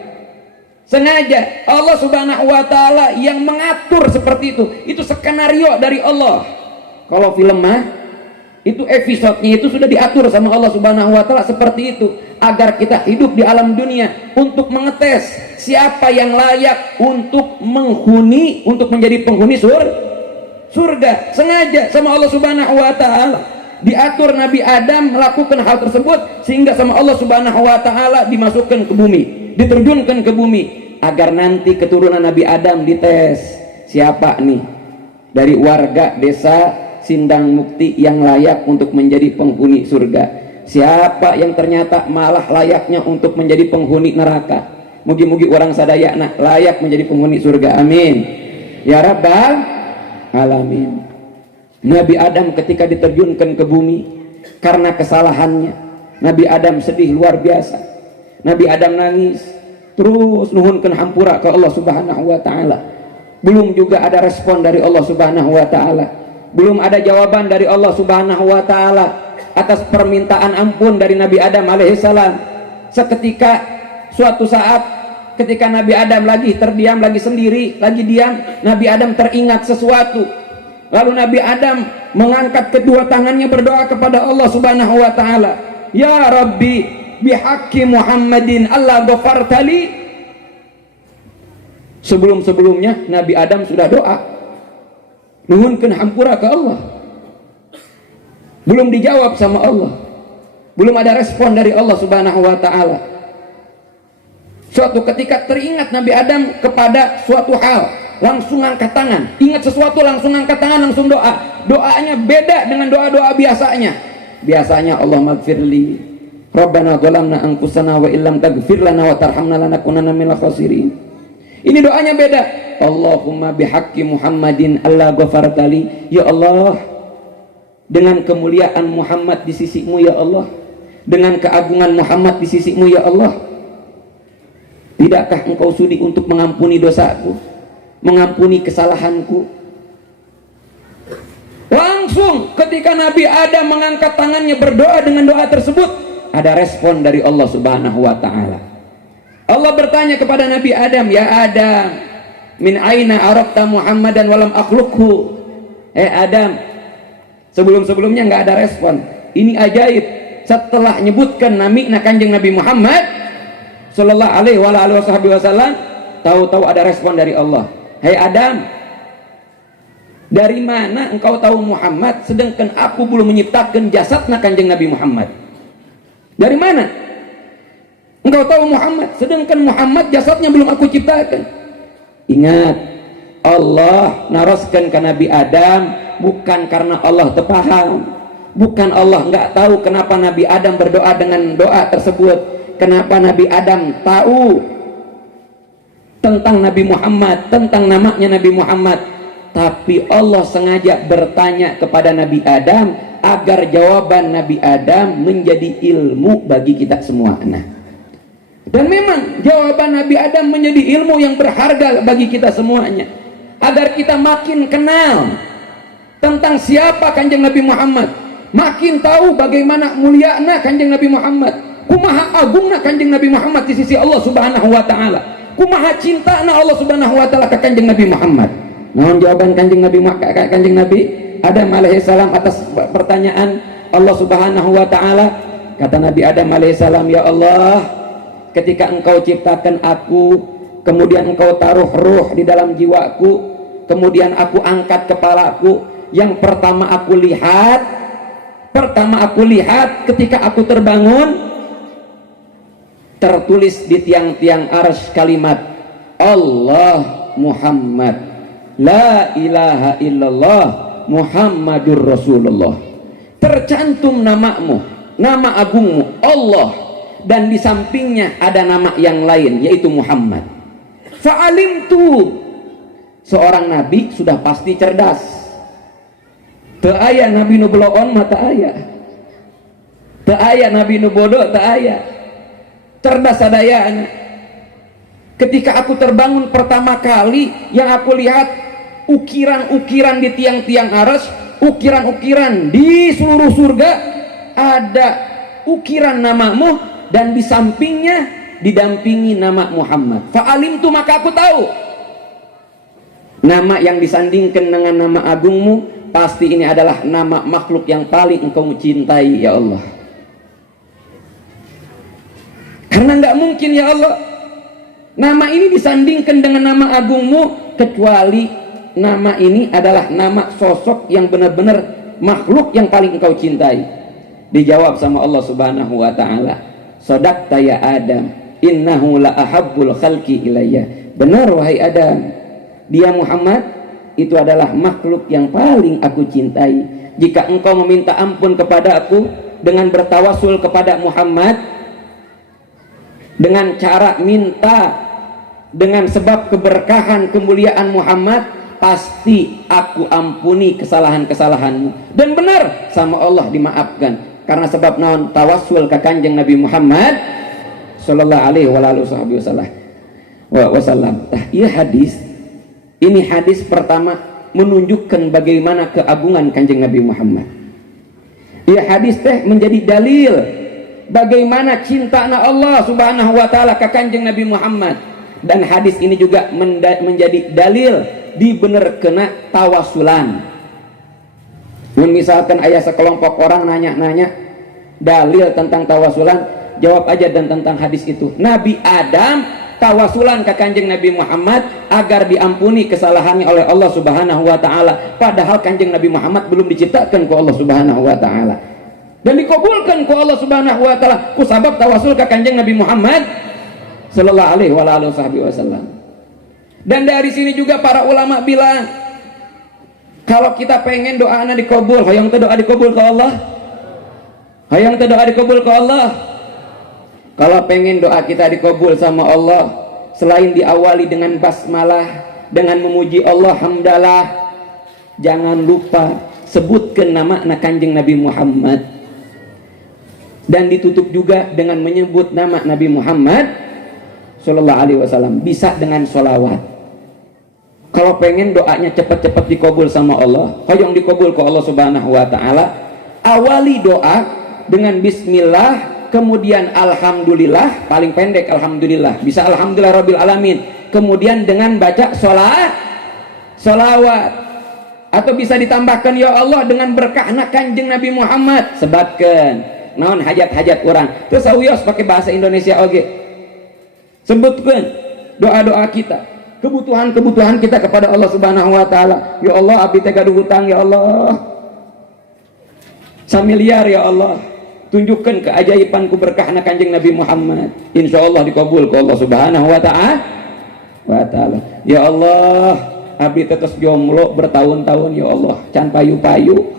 Sengaja Allah Subhanahu wa taala yang mengatur seperti itu. Itu skenario dari Allah. Kalau film mah itu episodenya itu sudah diatur sama Allah Subhanahu wa taala seperti itu, agar kita hidup di alam dunia untuk mengetes siapa yang layak untuk menghuni, untuk menjadi penghuni surga. Sengaja sama Allah Subhanahu wa taala diatur Nabi Adam melakukan hal tersebut, sehingga sama Allah Subhanahu wa taala dimasukkan ke bumi, diterjunkan ke bumi, agar nanti keturunan Nabi Adam dites siapa nih dari warga desa Sindang Mukti yang layak untuk menjadi penghuni surga, siapa yang ternyata malah layaknya untuk menjadi penghuni neraka. Mugi-mugi orang sadayana layak menjadi penghuni surga, amin ya rabbal alamin. Nabi Adam ketika diterjunkan ke bumi karena kesalahannya, Nabi Adam sedih luar biasa. Nabi Adam nangis, terus nuhunkan hampura ke Allah Subhanahu wa taala. Belum juga ada respon dari Allah Subhanahu wa taala, belum ada jawaban dari Allah Subhanahu wa taala atas permintaan ampun dari Nabi Adam alaihissalam. Seketika, suatu saat ketika Nabi Adam lagi terdiam, lagi sendiri, lagi diam, Nabi Adam teringat sesuatu. Lalu Nabi Adam mengangkat kedua tangannya berdoa kepada Allah Subhanahu wa taala, "Ya Rabbi, bihaqqi Muhammadin Allah ghafartali." Sebelum-sebelumnya Nabi Adam sudah doa, nuhunkeun hampura ke Allah. Belum dijawab sama Allah. Belum ada respon dari Allah Subhanahu wa taala. Suatu ketika teringat Nabi Adam kepada suatu hal, langsung angkat tangan. Ingat sesuatu langsung angkat tangan, langsung doa. Doanya beda dengan doa-doa biasanya. Biasanya Allah maghfirli, Rabbana dhalamna anfusana wa illam taghfir lana wa tarhamna lanakunanna minal khasirin. Ini doanya beda. Allahumma bihaqqi Muhammadin Allah ghafartali. Ya Allah, dengan kemuliaan Muhammad di sisimu ya Allah, dengan keagungan Muhammad di sisimu ya Allah, tidakkah engkau sudi untuk mengampuni dosaku, mengampuni kesalahanku? Langsung ketika Nabi Adam mengangkat tangannya berdoa dengan doa tersebut, ada respon dari Allah Subhanahu wa taala. Allah bertanya kepada Nabi Adam, "Ya Adam, min aina arafta Muhammadan walam akhluqhu?" Adam, sebelum-sebelumnya nggak ada respon. Ini ajaib. Setelah nyebutkan namina kanjeng Nabi Muhammad sallallahu alaihi wasallam, tahu-tahu ada respon dari Allah. "Hai Adam, dari mana engkau tahu Muhammad sedangkan aku belum menciptakan jasadna kanjeng Nabi Muhammad? Dari mana engkau tahu Muhammad sedangkan Muhammad jasadnya belum aku ciptakan?" Ingat, Allah naroskan ke Nabi Adam bukan karena Allah terpaham, bukan Allah nggak tahu kenapa Nabi Adam berdoa dengan doa tersebut, kenapa Nabi Adam tahu tentang Nabi Muhammad, tentang namanya Nabi Muhammad. Tapi Allah sengaja bertanya kepada Nabi Adam agar jawaban Nabi Adam menjadi ilmu bagi kita semua. Nah, Dan memang jawaban Nabi Adam menjadi ilmu yang berharga bagi kita semuanya, agar kita makin kenal tentang siapa Kanjeng Nabi Muhammad, makin tahu bagaimana muliana Kanjeng Nabi Muhammad, kumaha agungna Kanjeng Nabi Muhammad di sisi Allah Subhanahu wa taala, kumaha cintana Allah Subhanahu wa taala ke Kanjeng Nabi Muhammad. Namun jawaban Kanjeng Nabi Adam alaihissalam atas pertanyaan Allah Subhanahu wa taala, kata Nabi Adam alaihissalam, ya Allah, ketika engkau ciptakan aku, kemudian engkau taruh ruh di dalam jiwaku, kemudian aku angkat kepalaku, yang pertama aku lihat ketika aku terbangun, tertulis di tiang-tiang arsy kalimat Allah Muhammad, la ilaha illallah Muhammadur Rasulullah. Tercantum namamu, nama agungmu Allah, dan di sampingnya ada nama yang lain yaitu Muhammad. Fa'alimtu, seorang nabi sudah pasti cerdas. Teu aya nabi nu beloon mah teu aya. Teu aya nabi nu bodoh teu aya. Cerdas sadayana. Ketika aku terbangun pertama kali, yang aku lihat ukiran-ukiran di tiang-tiang arsy, ukiran-ukiran di seluruh surga, ada ukiran namamu, dan di sampingnya didampingi nama Muhammad. Fa'alimtu, maka aku tahu nama yang disandingkan dengan nama agungmu, pasti ini adalah nama makhluk yang paling engkau cintai ya Allah. Karena nggak mungkin ya Allah nama ini disandingkan dengan nama agungmu, kecuali nama ini adalah nama sosok yang benar-benar makhluk yang paling engkau cintai. Dijawab sama Allah Subhanahu wa taala, shadaqta ya Adam, innahu la ahabbul khalqi ilayya. Benar wahai Adam, dia Muhammad itu adalah makhluk yang paling aku cintai. Jika engkau meminta ampun kepada aku dengan bertawasul kepada Muhammad, dengan cara minta dengan sebab keberkahan kemuliaan Muhammad, pasti aku ampuni kesalahan-kesalahanmu. Dan benar sama Allah dimaafkan, karena sebab naon tawasul ke Kanjeng Nabi Muhammad sallallahu alaihi wasallam. Iya hadis ini, hadis pertama menunjukkan bagaimana keagungan Kanjeng Nabi Muhammad. Iya hadis teh menjadi dalil bagaimana cinta Allah Subhanahu wa taala ke Kanjeng Nabi Muhammad. Dan hadis ini juga menjadi dalil dibener kena tawasulan. Misalkan ayah sekelompok orang nanya-nanya dalil tentang tawasulan, jawab aja dan tentang hadis itu. Nabi Adam tawasulan ke Kanjeng Nabi Muhammad agar diampuni kesalahannya oleh Allah Subhanahu wa taala, padahal Kanjeng Nabi Muhammad belum diciptakan ku Allah Subhanahu wa taala, dan dikabulkan ku Allah Subhanahu wa taala ku sabab tawasul ke Kanjeng Nabi Muhammad sallallahu alaihi wasallam. Dan dari sini juga para ulama bilang, kalau kita pengen doa anak dikabul, hayang teh doa dikabul ke Allah, hayang teh doa dikabul ke Allah. Kalau pengen doa kita dikabul sama Allah, selain diawali dengan basmalah, dengan memuji Allah hamdalah, jangan lupa sebutkan nama Kanjeng Nabi Muhammad, dan ditutup juga dengan menyebut nama Nabi Muhammad sallallahu alaihi wasallam, bisa dengan sholawat. Kalau pengen doanya cepat-cepat dikabul sama Allah, hayang dikabul ke Allah Subhanahu wa taala, awali doa dengan bismillah, kemudian alhamdulillah, paling pendek alhamdulillah, bisa alhamdulillah rabbil alamin, kemudian dengan baca sholawat, atau bisa ditambahkan ya Allah dengan berkahna Kanjeng Nabi Muhammad, sebabkan naon hajat-hajat orang terus sawios pakai bahasa Indonesia oge. Sebutkan doa-doa kita, kebutuhan-kebutuhan kita kepada Allah Subhanahu wa taala. Ya Allah, abdi teh gaduh hutang ya Allah, 1 miliar ya Allah, tunjukkan keajaiban keberkahan Kanjeng Nabi Muhammad, insyaallah dikabul ke Allah Subhanahu wa taala. Ya Allah, abdi tetes jomblo bertahun-tahun ya Allah, can payu-payu,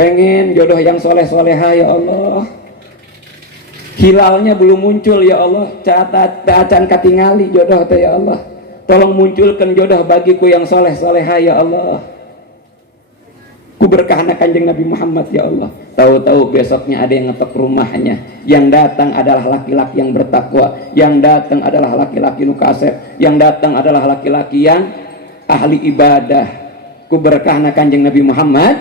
pengen jodoh yang soleh-soleha ya Allah, hilalnya belum muncul ya Allah, acan katingali jodoh teh ya Allah, tolong munculkan jodoh bagiku yang soleh-soleha ya Allah. ku berkahna kanjeng Nabi Muhammad ya Allah. Tahu-tahu besoknya ada yang ngetok rumahnya, yang datang adalah laki-laki yang bertakwa, yang datang adalah laki-laki nu kasep, yang datang adalah laki-laki yang ahli ibadah. Ku berkahna kanjeng Nabi Muhammad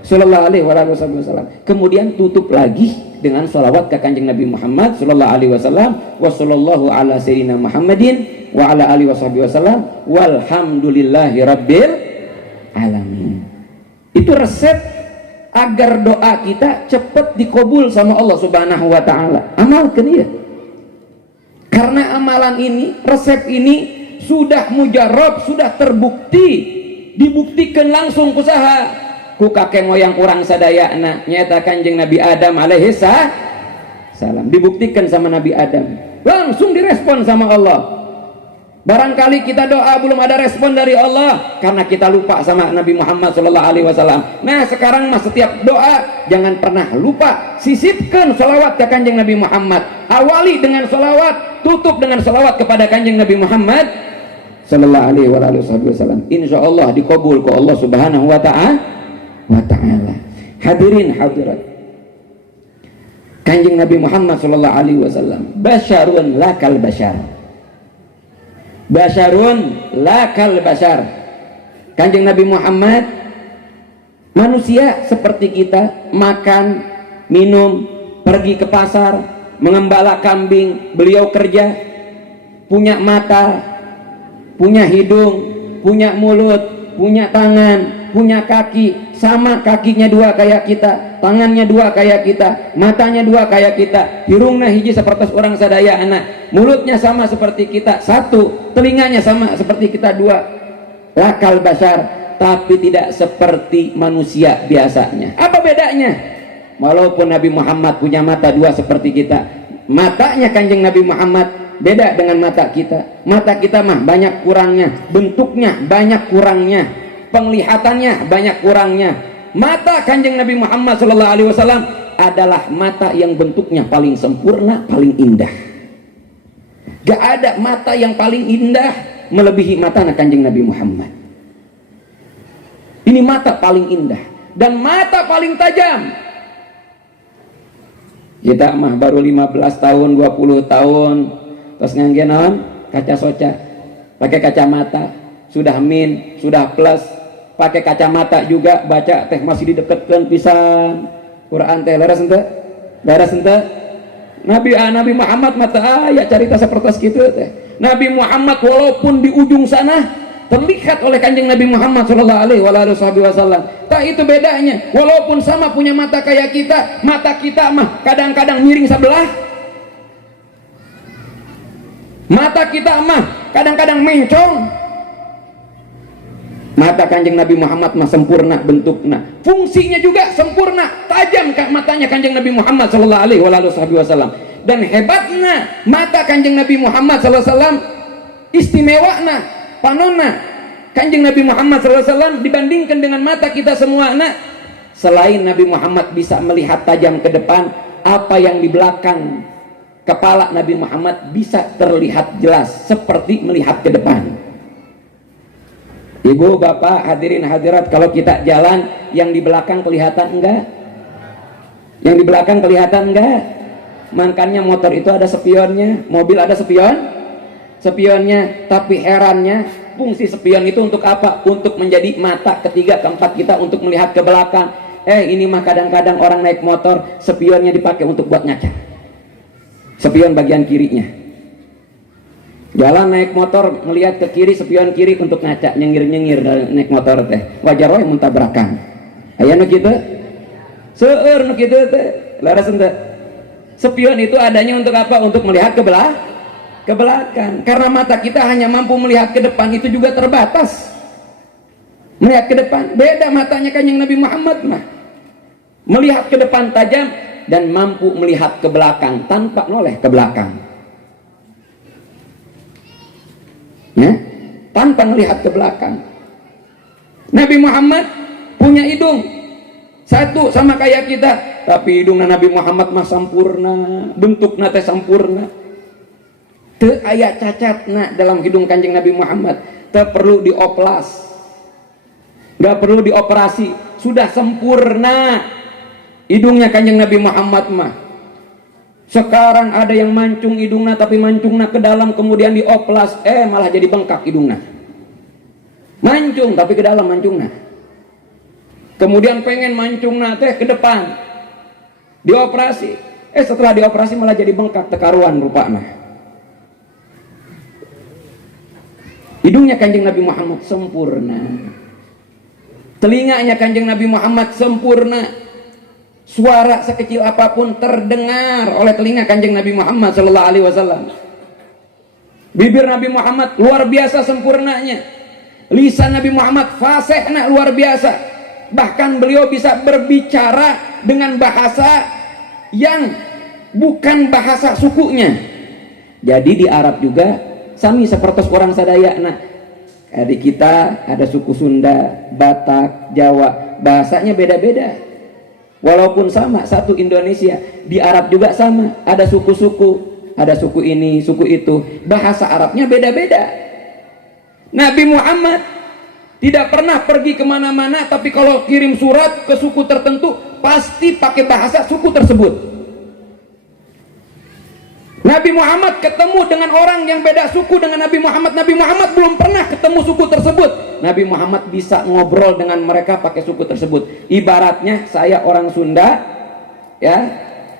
sallallahu alaihi wasallam. Kemudian tutup lagi dengan salawat ke kanjeng Nabi Muhammad sallallahu alaihi wasallam, wa sallallahu ala sayyidina Muhammadin wa ala alihi wasallam, walhamdulillahi rabbil alamin. Itu resep agar doa kita cepat dikabul sama Allah Subhanahu wa taala. Amalkan ya. Karena amalan ini, resep ini sudah mujarab, sudah terbukti, dibuktikan langsung usaha ku kakek moyang orang sadayana nyata kanjeng Nabi Adam alaihi salam, dibuktikan sama Nabi Adam, langsung direspon sama Allah. Barangkali kita doa belum ada respon dari Allah karena kita lupa sama Nabi Muhammad sallallahu alaihi wasallam. Nah sekarang mas setiap doa jangan pernah lupa, sisipkan salawat ke kanjeng Nabi Muhammad, awali dengan salawat, tutup dengan salawat kepada kanjeng Nabi Muhammad sallallahu alaihi wasallam. Insya Allah dikabul ke Allah Subhanahu wa ta'ala. Hadirin hadirat, kanjeng Nabi Muhammad sallallahu alaihi wasallam basyarun lakal basyar, basyarun lakal basyar. Kanjeng Nabi Muhammad manusia seperti kita, makan, minum, pergi ke pasar, mengembala kambing. Beliau kerja, punya mata, punya hidung, punya mulut, punya tangan, punya kaki. Sama kakinya dua kayak kita, tangannya dua kayak kita, matanya dua kayak kita, hirungna hiji seperti orang sadaya anak, mulutnya sama seperti kita satu, telinganya sama seperti kita dua. Lakal basar, tapi tidak seperti manusia biasanya. Apa bedanya? Walaupun Nabi Muhammad punya mata dua seperti kita, matanya kanjeng Nabi Muhammad beda dengan mata kita. Mata kita mah banyak kurangnya, bentuknya banyak kurangnya, penglihatannya banyak kurangnya. Mata kanjeng Nabi Muhammad sallallahu alaihi wasallam adalah mata yang bentuknya paling sempurna, paling indah. Gak ada mata yang paling indah melebihi mata kanjeng Nabi Muhammad. Ini mata paling indah dan mata paling tajam. Kita mah baru 15 tahun, 20 tahun terus ngangge naon? Kaca soca, pakai kacamata, sudah min, sudah plus, pakai kacamata juga, baca teh masih didekatkan pisan. Quran teh leres ente? Leres ente? Nabi Muhammad mata ya cerita seperti itu teh. Nabi Muhammad walaupun di ujung sana terlihat oleh kanjeng Nabi Muhammad sallallahu alaihi wasallam. Tak itu bedanya. Walaupun sama punya mata kayak kita, mata kita mah kadang-kadang miring sebelah. Mata kita mah kadang-kadang mencong. Mata kanjeng Nabi Muhammad mah sempurna bentuknya, fungsinya juga sempurna, tajam matanya kanjeng Nabi Muhammad sallallahu alaihi wasallam. Dan hebatnya mata kanjeng Nabi Muhammad sallallahu alaihi wasallam, istimewanya panona kanjeng Nabi Muhammad sallallahu alaihi wasallam dibandingkan dengan mata kita semua. Selain Nabi Muhammad bisa melihat tajam ke depan, apa yang di belakang kepala Nabi Muhammad bisa terlihat jelas seperti melihat ke depan. Ibu, bapak, hadirin hadirat, kalau kita jalan yang di belakang kelihatan enggak? Yang di belakang kelihatan enggak? Makanya motor itu ada spionnya, mobil ada spionnya, tapi herannya fungsi spion itu untuk apa? Untuk menjadi mata ketiga, keempat kita untuk melihat ke belakang. Ini mah kadang-kadang orang naik motor, spionnya dipakai untuk buat ngaca. Spion bagian kirinya. Jalan naik motor melihat ke kiri, spion kiri untuk ngaca, nyengir-nyengir naik motor teh. Wajar wae mun tabrakan. Aya nu kitu? Seueur nu kitu teh. Laras henteu. Spion itu adanya untuk apa? Untuk melihat ke belakang. Karena mata kita hanya mampu melihat ke depan, itu juga terbatas. Melihat ke depan, beda matanya kanjeng Nabi Muhammad mah. Melihat ke depan tajam dan mampu melihat ke belakang tanpa noleh ke belakang. Ya, tanpa melihat ke belakang. Nabi Muhammad punya hidung satu sama kayak kita, tapi hidungnya Nabi Muhammad mah sempurna, bentuknya teh sempurna, teu aya cacatna dalam hidung kanjeng Nabi Muhammad. Teu perlu dioplas, nggak perlu dioperasi, sudah sempurna hidungnya Kanjeng Nabi Muhammad mah. Sekarang ada yang mancung hidungnya, tapi mancungnya ke dalam kemudian dioplas, malah jadi bengkak hidungnya. Mancung tapi ke dalam mancungnya. Kemudian pengen mancungnya teh ke depan, dioperasi. Setelah dioperasi malah jadi bengkak tekaruan rupanya. Hidungnya Kanjeng Nabi Muhammad sempurna. Telinganya Kanjeng Nabi Muhammad sempurna. Suara sekecil apapun terdengar oleh telinga Kanjeng Nabi Muhammad sallallahu alaihi wasallam. Bibir Nabi Muhammad luar biasa sempurnanya. Lisan Nabi Muhammad fasihna luar biasa. Bahkan beliau bisa berbicara dengan bahasa yang bukan bahasa sukunya. Jadi di Arab juga sami seperti orang sadaya. Nah, di kita ada suku Sunda, Batak, Jawa, bahasanya beda-beda. Walaupun sama satu Indonesia, di Arab juga sama, ada suku-suku, ada suku ini, suku itu, bahasa Arabnya beda-beda. Nabi Muhammad tidak pernah pergi kemana-mana, tapi kalau kirim surat ke suku tertentu pasti pakai bahasa suku tersebut. Nabi Muhammad ketemu dengan orang yang beda suku dengan Nabi Muhammad belum pernah ketemu suku tersebut. Nabi Muhammad bisa ngobrol dengan mereka pakai suku tersebut. Ibaratnya saya orang Sunda, ya,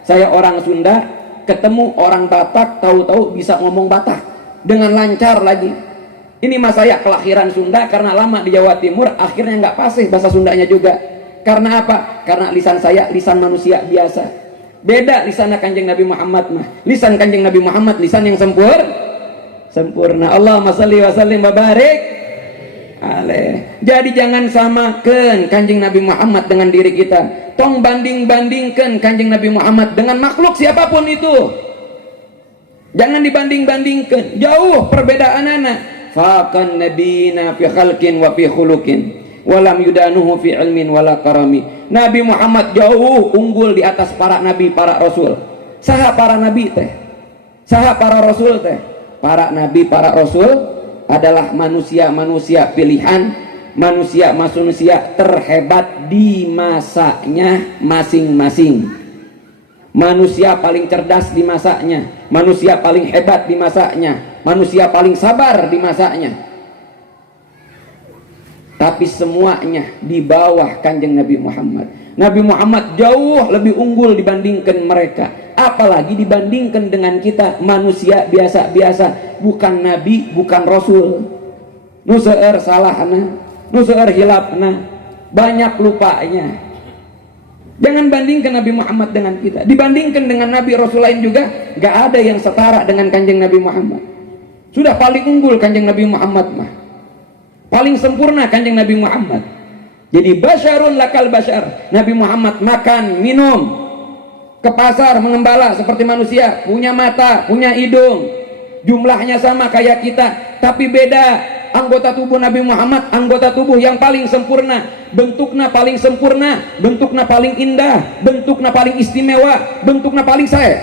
saya orang Sunda ketemu orang Batak, tahu-tahu bisa ngomong Batak dengan lancar lagi. Ini mas saya kelahiran Sunda, karena lama di Jawa Timur akhirnya nggak fasih bahasa Sundanya juga. Karena apa? Karena lisan saya lisan manusia biasa. Beda lisan Kanjeng Nabi Muhammad mah. Lisan Kanjeng Nabi Muhammad lisan yang sempurna. Allahumma shalli wa sallim wa barik alaih. Jadi jangan samakan Kanjeng Nabi Muhammad dengan diri kita. Tong banding-bandingkan Kanjeng Nabi Muhammad dengan makhluk siapapun itu. Jangan dibanding-bandingkan. Jauh perbedaan anak. Faqan nabiyina fi khalqin wa fi khuluqin walam yudanuhu fi ilmin wala karami. Nabi Muhammad jauh unggul di atas para nabi, para rasul. Saha para nabi teh? Saha para rasul teh? Para nabi, para rasul adalah manusia-manusia pilihan, manusia-manusia terhebat di masanya masing-masing. Manusia paling cerdas di masanya, manusia paling hebat di masanya, manusia paling sabar di masanya. Tapi semuanya di bawah Kanjeng Nabi Muhammad. Nabi Muhammad jauh lebih unggul dibandingkan mereka, apalagi dibandingkan dengan kita manusia biasa-biasa, bukan nabi, bukan rasul. Nu seueur salahna, nu seueur hilapna, banyak lupanya. Jangan bandingkan Nabi Muhammad dengan kita. Dibandingkan dengan Nabi Rasul lain juga, gak ada yang setara dengan Kanjeng Nabi Muhammad. Sudah paling unggul Kanjeng Nabi Muhammad mah. Paling sempurna Kanjeng Nabi Muhammad. Jadi basyarun lakal basyar. Nabi Muhammad makan, minum, ke pasar, mengembala seperti manusia, punya mata, punya hidung. Jumlahnya sama kayak kita, tapi beda. Anggota tubuh Nabi Muhammad, anggota tubuh yang paling sempurna, bentuknya paling sempurna, bentuknya paling indah, bentuknya paling istimewa, bentuknya paling saya,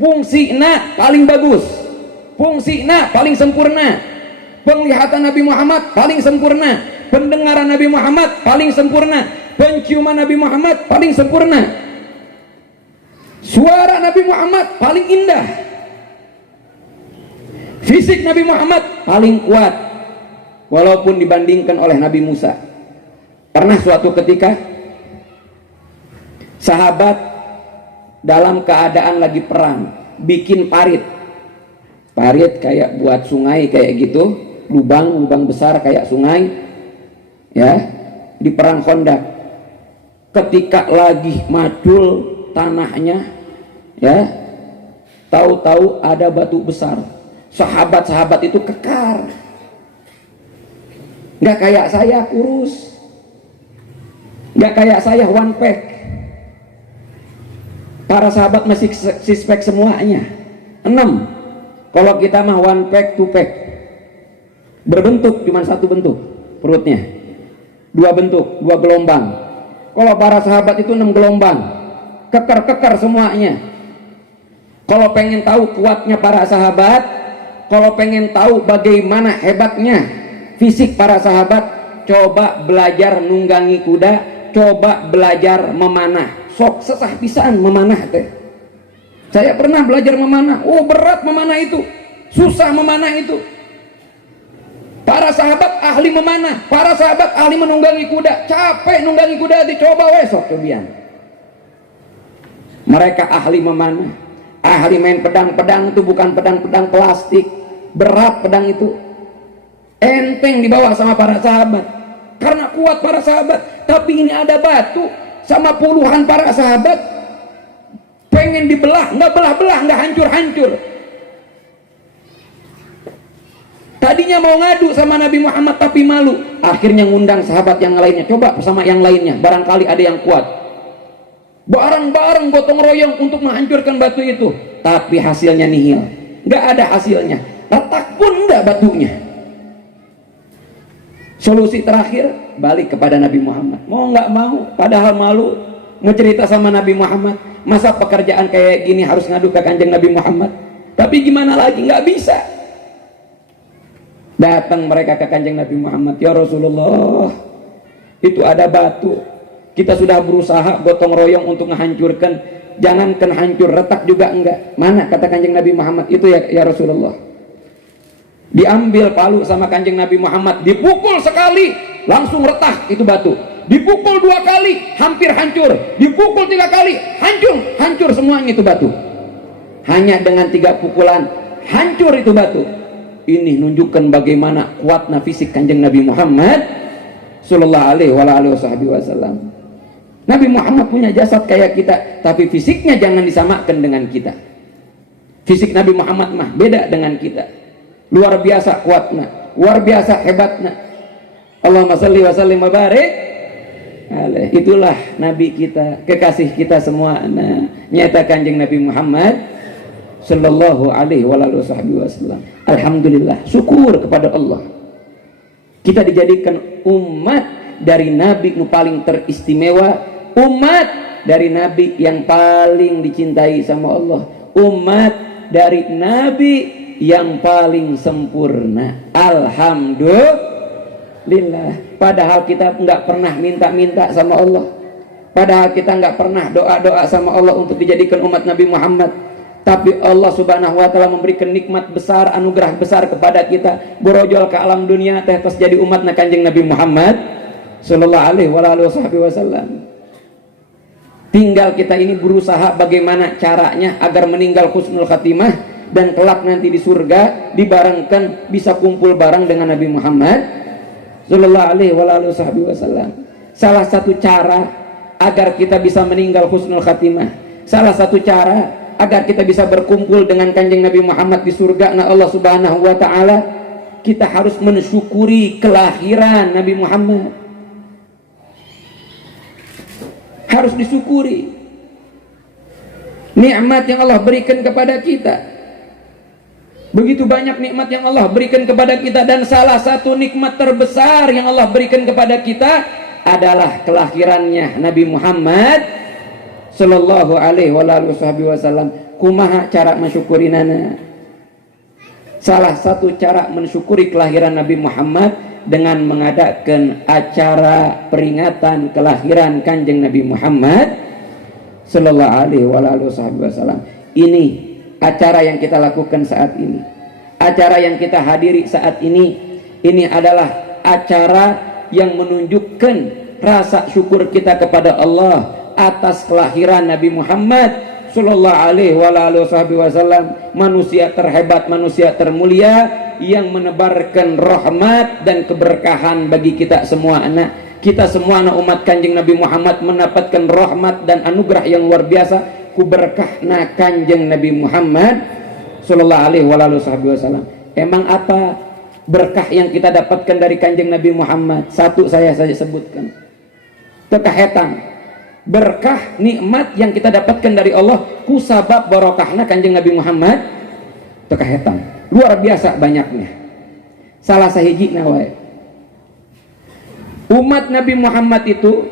fungsinya paling bagus, fungsinya paling sempurna. Penglihatan Nabi Muhammad paling sempurna, pendengaran Nabi Muhammad paling sempurna, penciuman Nabi Muhammad paling sempurna, suara Nabi Muhammad paling indah, fisik Nabi Muhammad paling kuat. Walaupun dibandingkan oleh Nabi Musa. Pernah suatu ketika sahabat dalam keadaan lagi perang bikin parit kayak buat sungai kayak gitu, lubang besar kayak sungai, ya, di perang Khandaq. Ketika lagi madul tanahnya, ya, tahu-tahu ada batu besar. Sahabat-sahabat itu kekar. Nggak kayak saya kurus, nggak kayak saya one pack. Para sahabat masih six pack semuanya, 6. Kalau kita mah one pack, 2 pack. Berbentuk cuma satu bentuk perutnya, 2 bentuk, 2 gelombang. Kalau para sahabat itu 6 gelombang, keker semuanya. Kalau pengen tahu kuatnya para sahabat, kalau pengen tahu bagaimana hebatnya fisik para sahabat, coba belajar nunggangi kuda coba belajar memanah. Sok sesah pisan memanah teh. Saya pernah belajar memanah. Oh, berat memanah itu. Susah memanah itu. Para sahabat ahli memanah, para sahabat ahli menunggangi kuda. Capek nunggangi kuda, dicoba wesok cobian. Mereka ahli memanah, ahli main pedang. Pedang itu bukan pedang-pedang plastik. Berat pedang itu. Enteng dibawa sama para sahabat. Karena kuat para sahabat. Tapi ini ada batu sama puluhan para sahabat. Pengen dibelah, nggak belah-belah, nggak hancur-hancur. Tadinya mau ngadu sama Nabi Muhammad tapi malu. Akhirnya ngundang sahabat yang lainnya. Coba sama yang lainnya, barangkali ada yang kuat. Bareng-bareng gotong royong untuk menghancurkan batu itu. Tapi hasilnya nihil. Nggak ada hasilnya. Retak pun nggak batunya. Solusi terakhir, balik kepada Nabi Muhammad. Mau nggak mau, padahal malu. Mau cerita sama Nabi Muhammad. Masa pekerjaan kayak gini harus ngadu ke kanjeng Nabi Muhammad? Tapi gimana lagi, nggak bisa. Datang mereka ke kanjeng Nabi Muhammad. Ya Rasulullah, itu ada batu. Kita sudah berusaha gotong royong untuk menghancurkan. Jangankan hancur, retak juga enggak. Mana kata kanjeng Nabi Muhammad? Itu ya Rasulullah. Diambil palu sama kanjeng Nabi Muhammad. Dipukul sekali, langsung retak itu batu. Dipukul 2 kali, hampir hancur. Dipukul 3 kali, hancur semuanya itu batu. Hanya dengan 3 pukulan, hancur itu batu. Ini nunjukkan bagaimana kuatnya fisik kanjeng Nabi Muhammad sallallahu alaihi wasallam. Nabi Muhammad punya jasad kayak kita, tapi fisiknya jangan disamakan dengan kita. Fisik Nabi Muhammad mah beda dengan kita. Luar biasa kuatnya, luar biasa hebatnya. Allahumma shalli wa sallim wa barik alaihi. Itulah Nabi kita, kekasih kita semua. Nyata kanjeng Nabi Muhammad sallallahu alaihi wasallam. Alhamdulillah, syukur kepada Allah. Kita dijadikan umat dari Nabi yang paling teristimewa, umat dari Nabi yang paling dicintai sama Allah, umat dari Nabi yang paling sempurna. Alhamdulillah. Padahal kita nggak pernah minta-minta sama Allah. Padahal kita nggak pernah doa-doa sama Allah untuk dijadikan umat Nabi Muhammad. Tapi Allah subhanahu wa ta'ala memberikan nikmat besar, anugerah besar kepada kita. Borojol ke alam dunia teh pas jadi umat kanjeng Nabi Muhammad sallallahu alaihi wasallam. Tinggal kita ini berusaha bagaimana caranya agar meninggal husnul khatimah dan kelak nanti di surga dibarengkan bisa kumpul bareng dengan Nabi Muhammad sallallahu alaihi wasallam. Salah satu cara agar kita bisa meninggal husnul khatimah, salah satu cara agar kita bisa berkumpul dengan kanjeng Nabi Muhammad di surga Allah subhanahu wa ta'ala, kita harus mensyukuri kelahiran Nabi Muhammad. Harus disyukuri nikmat yang Allah berikan kepada kita. Begitu banyak nikmat yang Allah berikan kepada kita, dan salah satu nikmat terbesar yang Allah berikan kepada kita adalah kelahirannya Nabi Muhammad sallallahu alaihi wasallam. Kumaha cara mensyukuri nana? Salah satu cara mensyukuri kelahiran Nabi Muhammad dengan mengadakan acara peringatan kelahiran kanjeng Nabi Muhammad sallallahu alaihi wasallam. Ini acara yang kita lakukan saat ini, acara yang kita hadiri saat ini. Ini adalah acara yang menunjukkan rasa syukur kita kepada Allah atas kelahiran Nabi Muhammad sallallahu alaihi wasallam, manusia terhebat, manusia termulia yang menebarkan rahmat dan keberkahan bagi kita semua. Kita semua anak umat kanjeng Nabi Muhammad mendapatkan rahmat dan anugerah yang luar biasa ku berkahna kanjeng Nabi Muhammad sallallahu alaihi wasallam. Emang apa berkah yang kita dapatkan dari kanjeng Nabi Muhammad? Satu saya sebutkan. Kekahetan, berkah nikmat yang kita dapatkan dari Allah kusabab barokahna kanjeng Nabi Muhammad tekahetan luar biasa banyaknya. Salah sahiji wae, umat Nabi Muhammad itu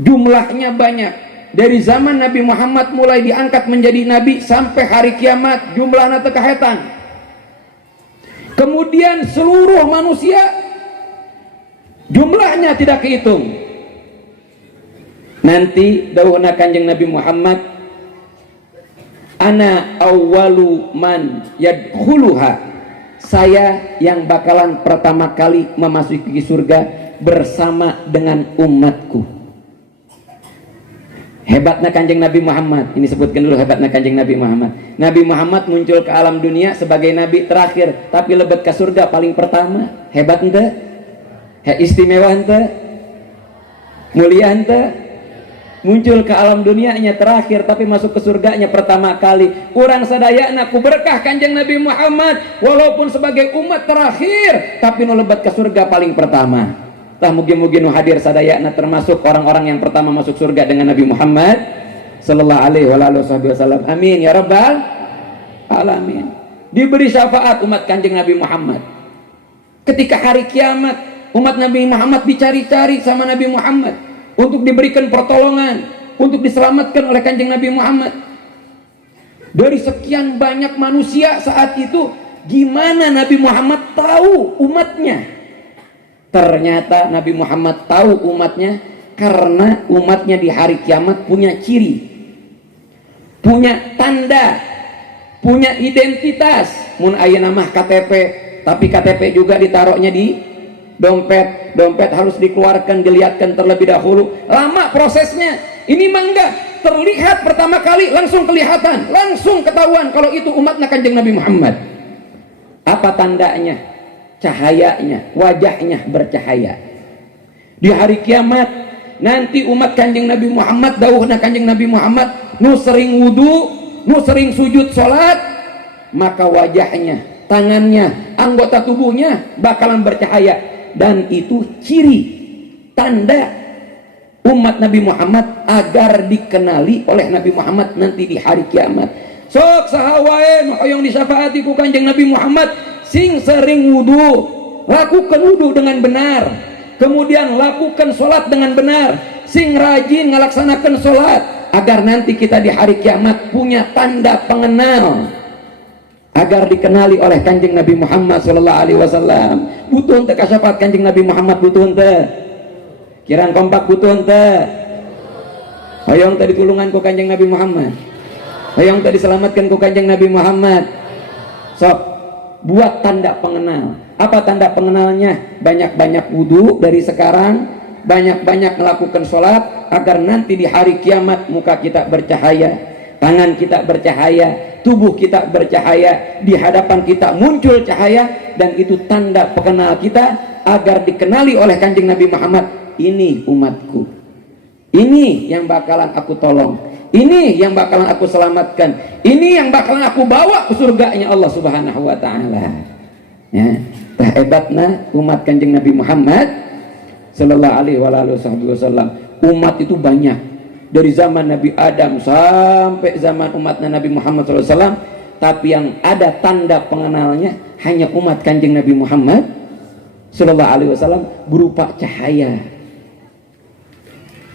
jumlahnya banyak. Dari zaman Nabi Muhammad mulai diangkat menjadi nabi sampai hari kiamat jumlahnya tekahetan. Kemudian seluruh manusia jumlahnya tidak kehitung. Nanti dawuhna Kanjeng Nabi Muhammad, ana awwalu man yadkhuluha, saya yang bakalan pertama kali memasuki surga bersama dengan umatku. Hebatnya Kanjeng Nabi Muhammad, ini sebutkan dulu hebatnya Kanjeng Nabi Muhammad. Nabi Muhammad muncul ke alam dunia sebagai nabi terakhir, tapi lebet ke surga paling pertama. Hebat ente? Istimewa ente? Mulia ente? Muncul ke alam dunianya terakhir, tapi masuk ke surganya pertama kali. Urang sadayana ku berkah Kanjeng Nabi Muhammad, walaupun sebagai umat terakhir, tapi nu lebet ke surga paling pertama. Tah mugi-mugi nu hadir sadayana termasuk orang-orang yang pertama masuk surga dengan Nabi Muhammad sallallahu alaihi wasallam. Amin ya rabbal alamin. Diberi syafaat umat Kanjeng Nabi Muhammad. Ketika hari kiamat, umat Nabi Muhammad dicari-cari sama Nabi Muhammad untuk diberikan pertolongan, untuk diselamatkan oleh Kanjeng Nabi Muhammad. Dari sekian banyak manusia saat itu, gimana Nabi Muhammad tahu umatnya? Ternyata Nabi Muhammad tahu umatnya karena umatnya di hari kiamat punya ciri, punya tanda, punya identitas. Mun ayeuna mah KTP, tapi KTP juga ditaruhnya di dompet. Dompet harus dikeluarkan, dilihatkan terlebih dahulu. Lama prosesnya. Ini mah enggak, terlihat pertama kali langsung kelihatan, langsung ketahuan kalau itu umatnya Kanjeng Nabi Muhammad. Apa tandanya? Cahayanya, wajahnya bercahaya. Di hari kiamat nanti umat Kanjeng Nabi Muhammad, dawuhna Kanjeng Nabi Muhammad, nu sering wudu, nu sering sujud salat, maka wajahnya, tangannya, anggota tubuhnya bakalan bercahaya. Dan itu ciri tanda umat Nabi Muhammad agar dikenali oleh Nabi Muhammad nanti di hari kiamat. Sok sahawae nu hoyong disyafaati ku Kanjeng Nabi Muhammad, sing sering wudu, lakukan wudu dengan benar, kemudian lakukan sholat dengan benar, sing rajin ngelaksanakan sholat, agar nanti kita di hari kiamat punya tanda pengenal, agar dikenali oleh Kanjeng Nabi Muhammad sallallahu alaihi wasallam. Butuh ente kasyafaat Kanjeng Nabi Muhammad, butuh ente kirang kompak, butuh ente hoyong tadi tulungan ku Kanjeng Nabi Muhammad, hoyong tadi selamatkan ku Kanjeng Nabi Muhammad. Sok buat tanda pengenal. Apa tanda pengenalnya? Banyak-banyak wudu dari sekarang, banyak-banyak melakukan sholat, agar nanti di hari kiamat muka kita bercahaya, tangan kita bercahaya, tubuh kita bercahaya, di hadapan kita muncul cahaya, dan itu tanda pengenal kita agar dikenali oleh Kanjeng Nabi Muhammad. Ini umatku, ini yang bakalan aku tolong, ini yang bakalan aku selamatkan, ini yang bakalan aku bawa ke surganya Allah Subhanahu wa taala. Ya, hebatnya umat Kanjeng Nabi Muhammad sallallahu alaihi wasallam. Umat itu banyak, dari zaman Nabi Adam sampai zaman umatnya Nabi Muhammad sallallahu alaihi wasallam, tapi yang ada tanda pengenalnya hanya umat Kanjeng Nabi Muhammad sallallahu alaihi wasallam berupa cahaya.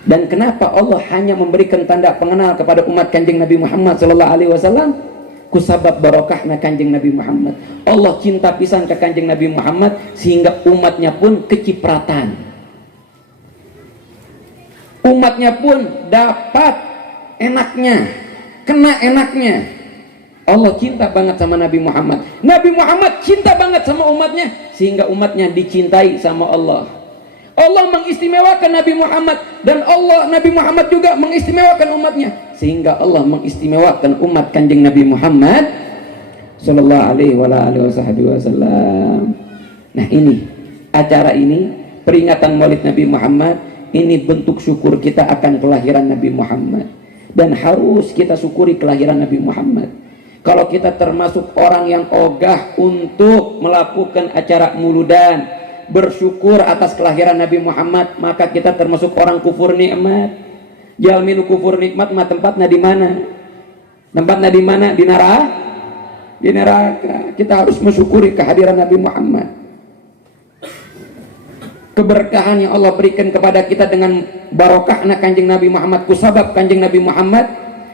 Dan kenapa Allah hanya memberikan tanda pengenal kepada umat Kanjeng Nabi Muhammad sallallahu alaihi wasallam? Kusabab barokahna Kanjeng Nabi Muhammad. Allah cinta pisan ke Kanjeng Nabi Muhammad sehingga umatnya pun kecipratan. Umatnya pun dapat enaknya, kena enaknya. Allah cinta banget sama Nabi Muhammad. Nabi Muhammad cinta banget sama umatnya sehingga umatnya dicintai sama Allah. Allah mengistimewakan Nabi Muhammad, dan Nabi Muhammad juga mengistimewakan umatnya, sehingga Allah mengistimewakan umat Kanjeng Nabi Muhammad sallallahu alaihi wasallam. Nah, ini acara ini, peringatan Maulid Nabi Muhammad, ini bentuk syukur kita akan kelahiran Nabi Muhammad, dan harus kita syukuri kelahiran Nabi Muhammad. Kalau kita termasuk orang yang ogah untuk melakukan acara muludan, bersyukur atas kelahiran Nabi Muhammad, maka kita termasuk orang kufur nikmat. Jalminu kufur nikmat mah tempatnya di mana? Tempatnya di mana? Di neraka. Di neraka. Kita harus mensyukuri kehadiran Nabi Muhammad. Keberkahan yang Allah berikan kepada kita dengan barokahna Kanjeng Nabi Muhammad, kusabab Kanjeng Nabi Muhammad,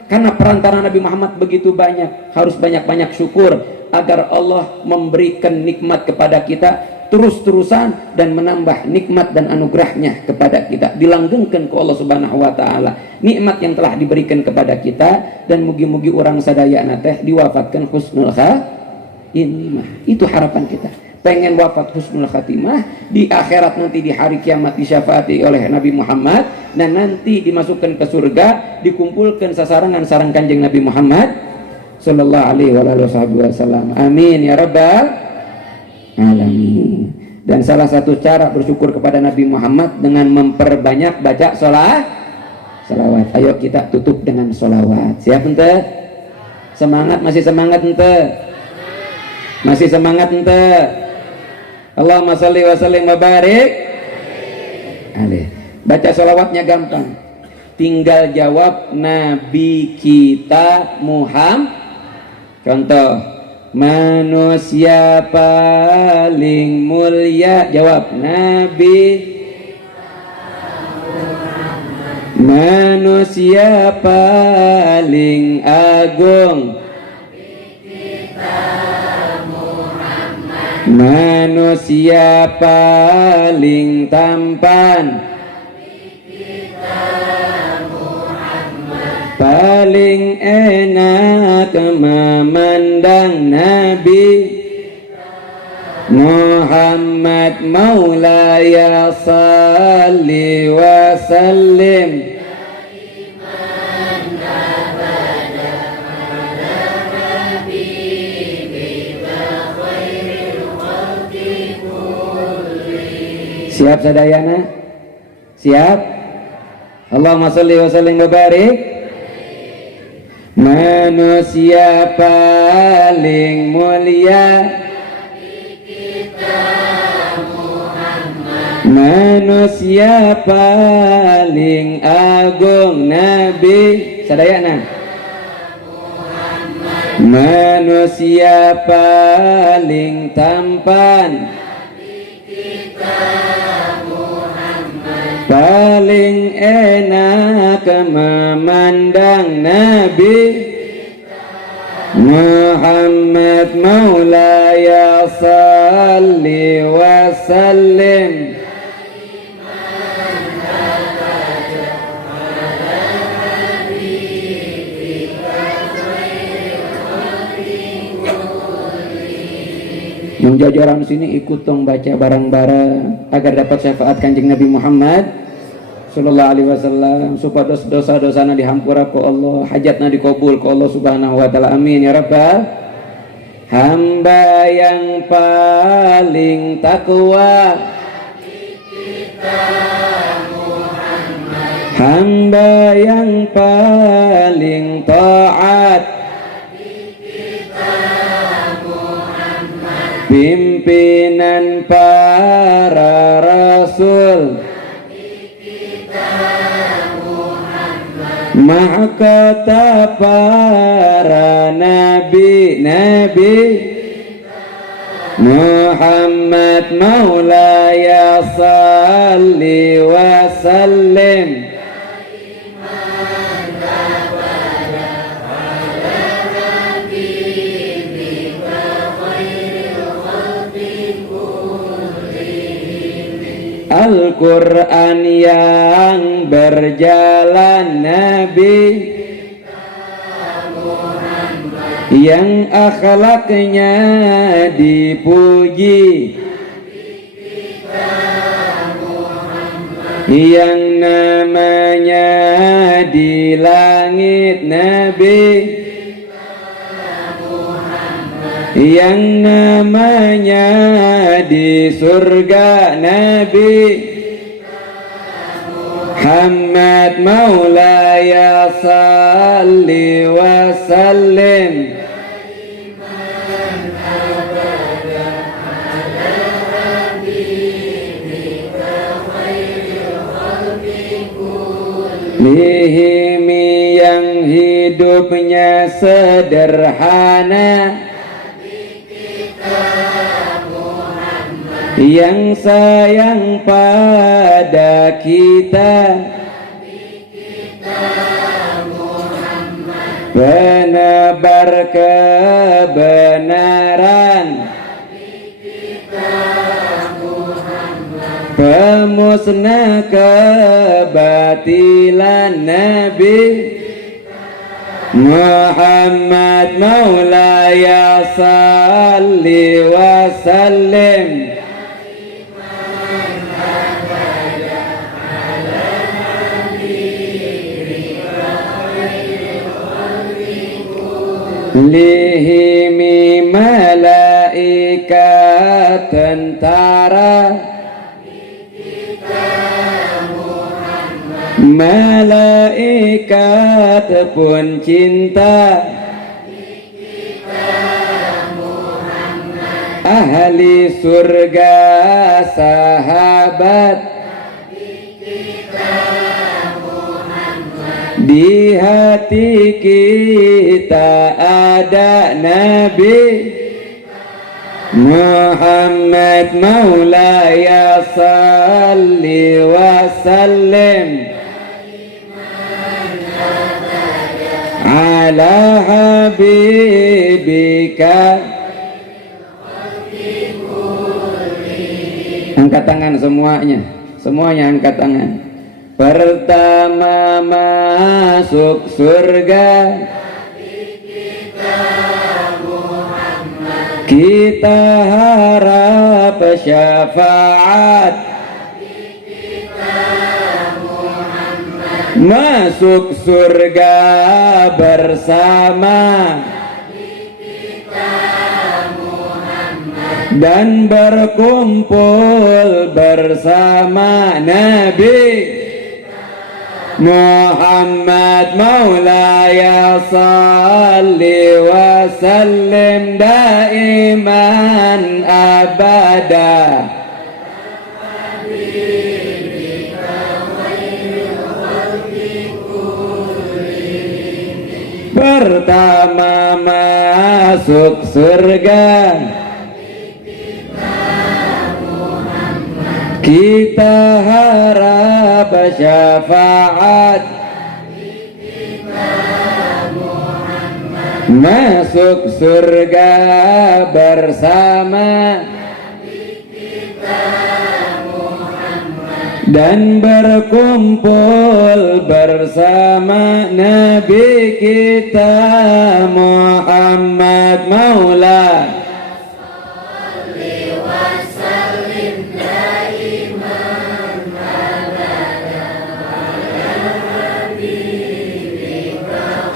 karena perantara Nabi Muhammad begitu banyak, harus banyak-banyak syukur agar Allah memberikan nikmat kepada kita terus-terusan dan menambah nikmat dan anugerahnya kepada kita, dilanggengkan ke Allah Subhanahu wa taala nikmat yang telah diberikan kepada kita, dan mugi-mugi orang sadayana teh diwafatkan husnul khatimah. Itu harapan kita, pengen wafat husnul khatimah, di akhirat nanti di hari kiamat disyafaati oleh Nabi Muhammad, dan nanti dimasukkan ke surga, dikumpulkan sasarangan sarang kanjeng Nabi Muhammad sallallahu alaihi wasallam. Amin ya rabbal alamin. Dan salah satu cara bersyukur kepada Nabi Muhammad dengan memperbanyak baca salawat. Ayo kita tutup dengan salawat. Siap ente? Semangat, masih semangat ente? Masih semangat ente? Allahumma shalli wa sallim wa barik alaih. Baca salawatnya gampang, tinggal jawab Nabi kita Muhammad. Contoh, manusia paling mulia, jawab Nabi. Manusia paling agung, manusia paling tampan, paling enak memandang Nabi Muhammad maulaya salli wa sallim. Siap sadayana? Siap? Allahumma sholli wa sallim wa barik. Manusia paling mulia, manusia paling agung Nabi sadayana. Manusia paling tampan, paling enak memandang Nabi Muhammad maulaya salli wa sallim. Yang jajaran sini ikut tong baca bareng-bareng agar dapat syafaat kanjeng Nabi Muhammad sallallahu alaihi wasallam, supaya dosa-dosana dihampura ku Allah, hajatna dikabul ku Allah Subhanahu wa taala. Amin ya rabbal. Hamba yang paling takwa, hamba yang paling taat, pimpinan para rasul, mahkota para nabi Muhammad maulaya salli wa sallim. Al-Quran yang berjalan Nabi, yang akhlaknya dipuji, yang namanya di langit Nabi, yang namanya di surga Nabi Muhammad maulaya salli wa sallim. Lihimi yang hidupnya sederhana, yang sayang pada kita, penebar kebenaran, musnah kebatilan Nabi Muhammad maulaya salli wa sallim lihimi malaikat tentara malaikat pun cinta ahli surga sahabat di hati kita ada Nabi Muhammad maulaya salli wa sallim ala habibika. Angkat tangan semuanya angkat tangan. Pertama masuk surga kita harap syafaat masuk surga bersama dan berkumpul bersama Nabi Muhammad maulaya salli wa sallim daiman abada. Pertama masuk surga kita harap syafaat masuk surga bersama dan berkumpul bersama Nabi kita Muhammad maula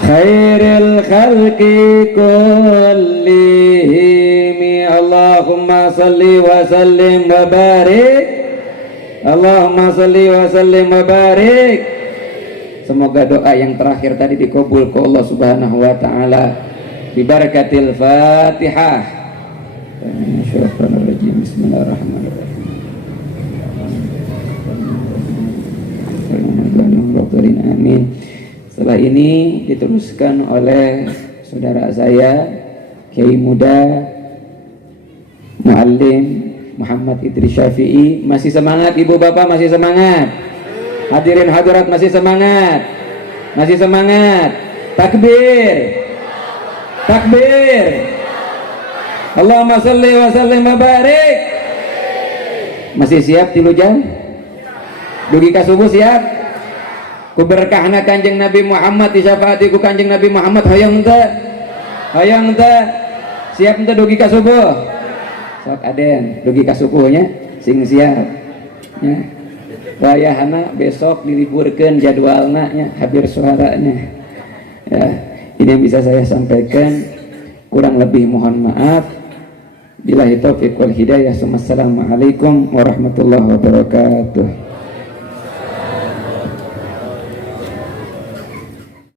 khairil khalqi kullihim. Allahumma salli wa sallim wa barik. Allahumma salli wa sallim wa barik. Semoga doa yang terakhir tadi dikabul ke Allah Subhanahu wa taala. Bi barakatil Fatihah. Bismillahirrahmanirrahim. Amin. Setelah ini diteruskan oleh saudara saya Kiai Muda Muallim Muhammad Idris Syafi'i. Masih semangat ibu bapak, masih semangat. Hadirin hadirat masih semangat. Masih semangat. Takbir. Takbir. Allahumma sholli wa sallim wa barik. Masih siap tilu jam? Dugi ka subuh siap? Ku berkahna Kanjeng Nabi Muhammad disyafaati ku Kanjeng Nabi Muhammad hoyong teu? Hoyong teu? Siap teu dugi ka subuh? Sok aden dugi ka subuhnya sing siap. Ya. Wayahna besok diliburkeun jadwalna nya hadir suaranya. Ya, ini yang bisa saya sampaikan. Kurang lebih mohon maaf. Billahi taufiq wal hidayah. Assalamualaikum warahmatullahi wabarakatuh.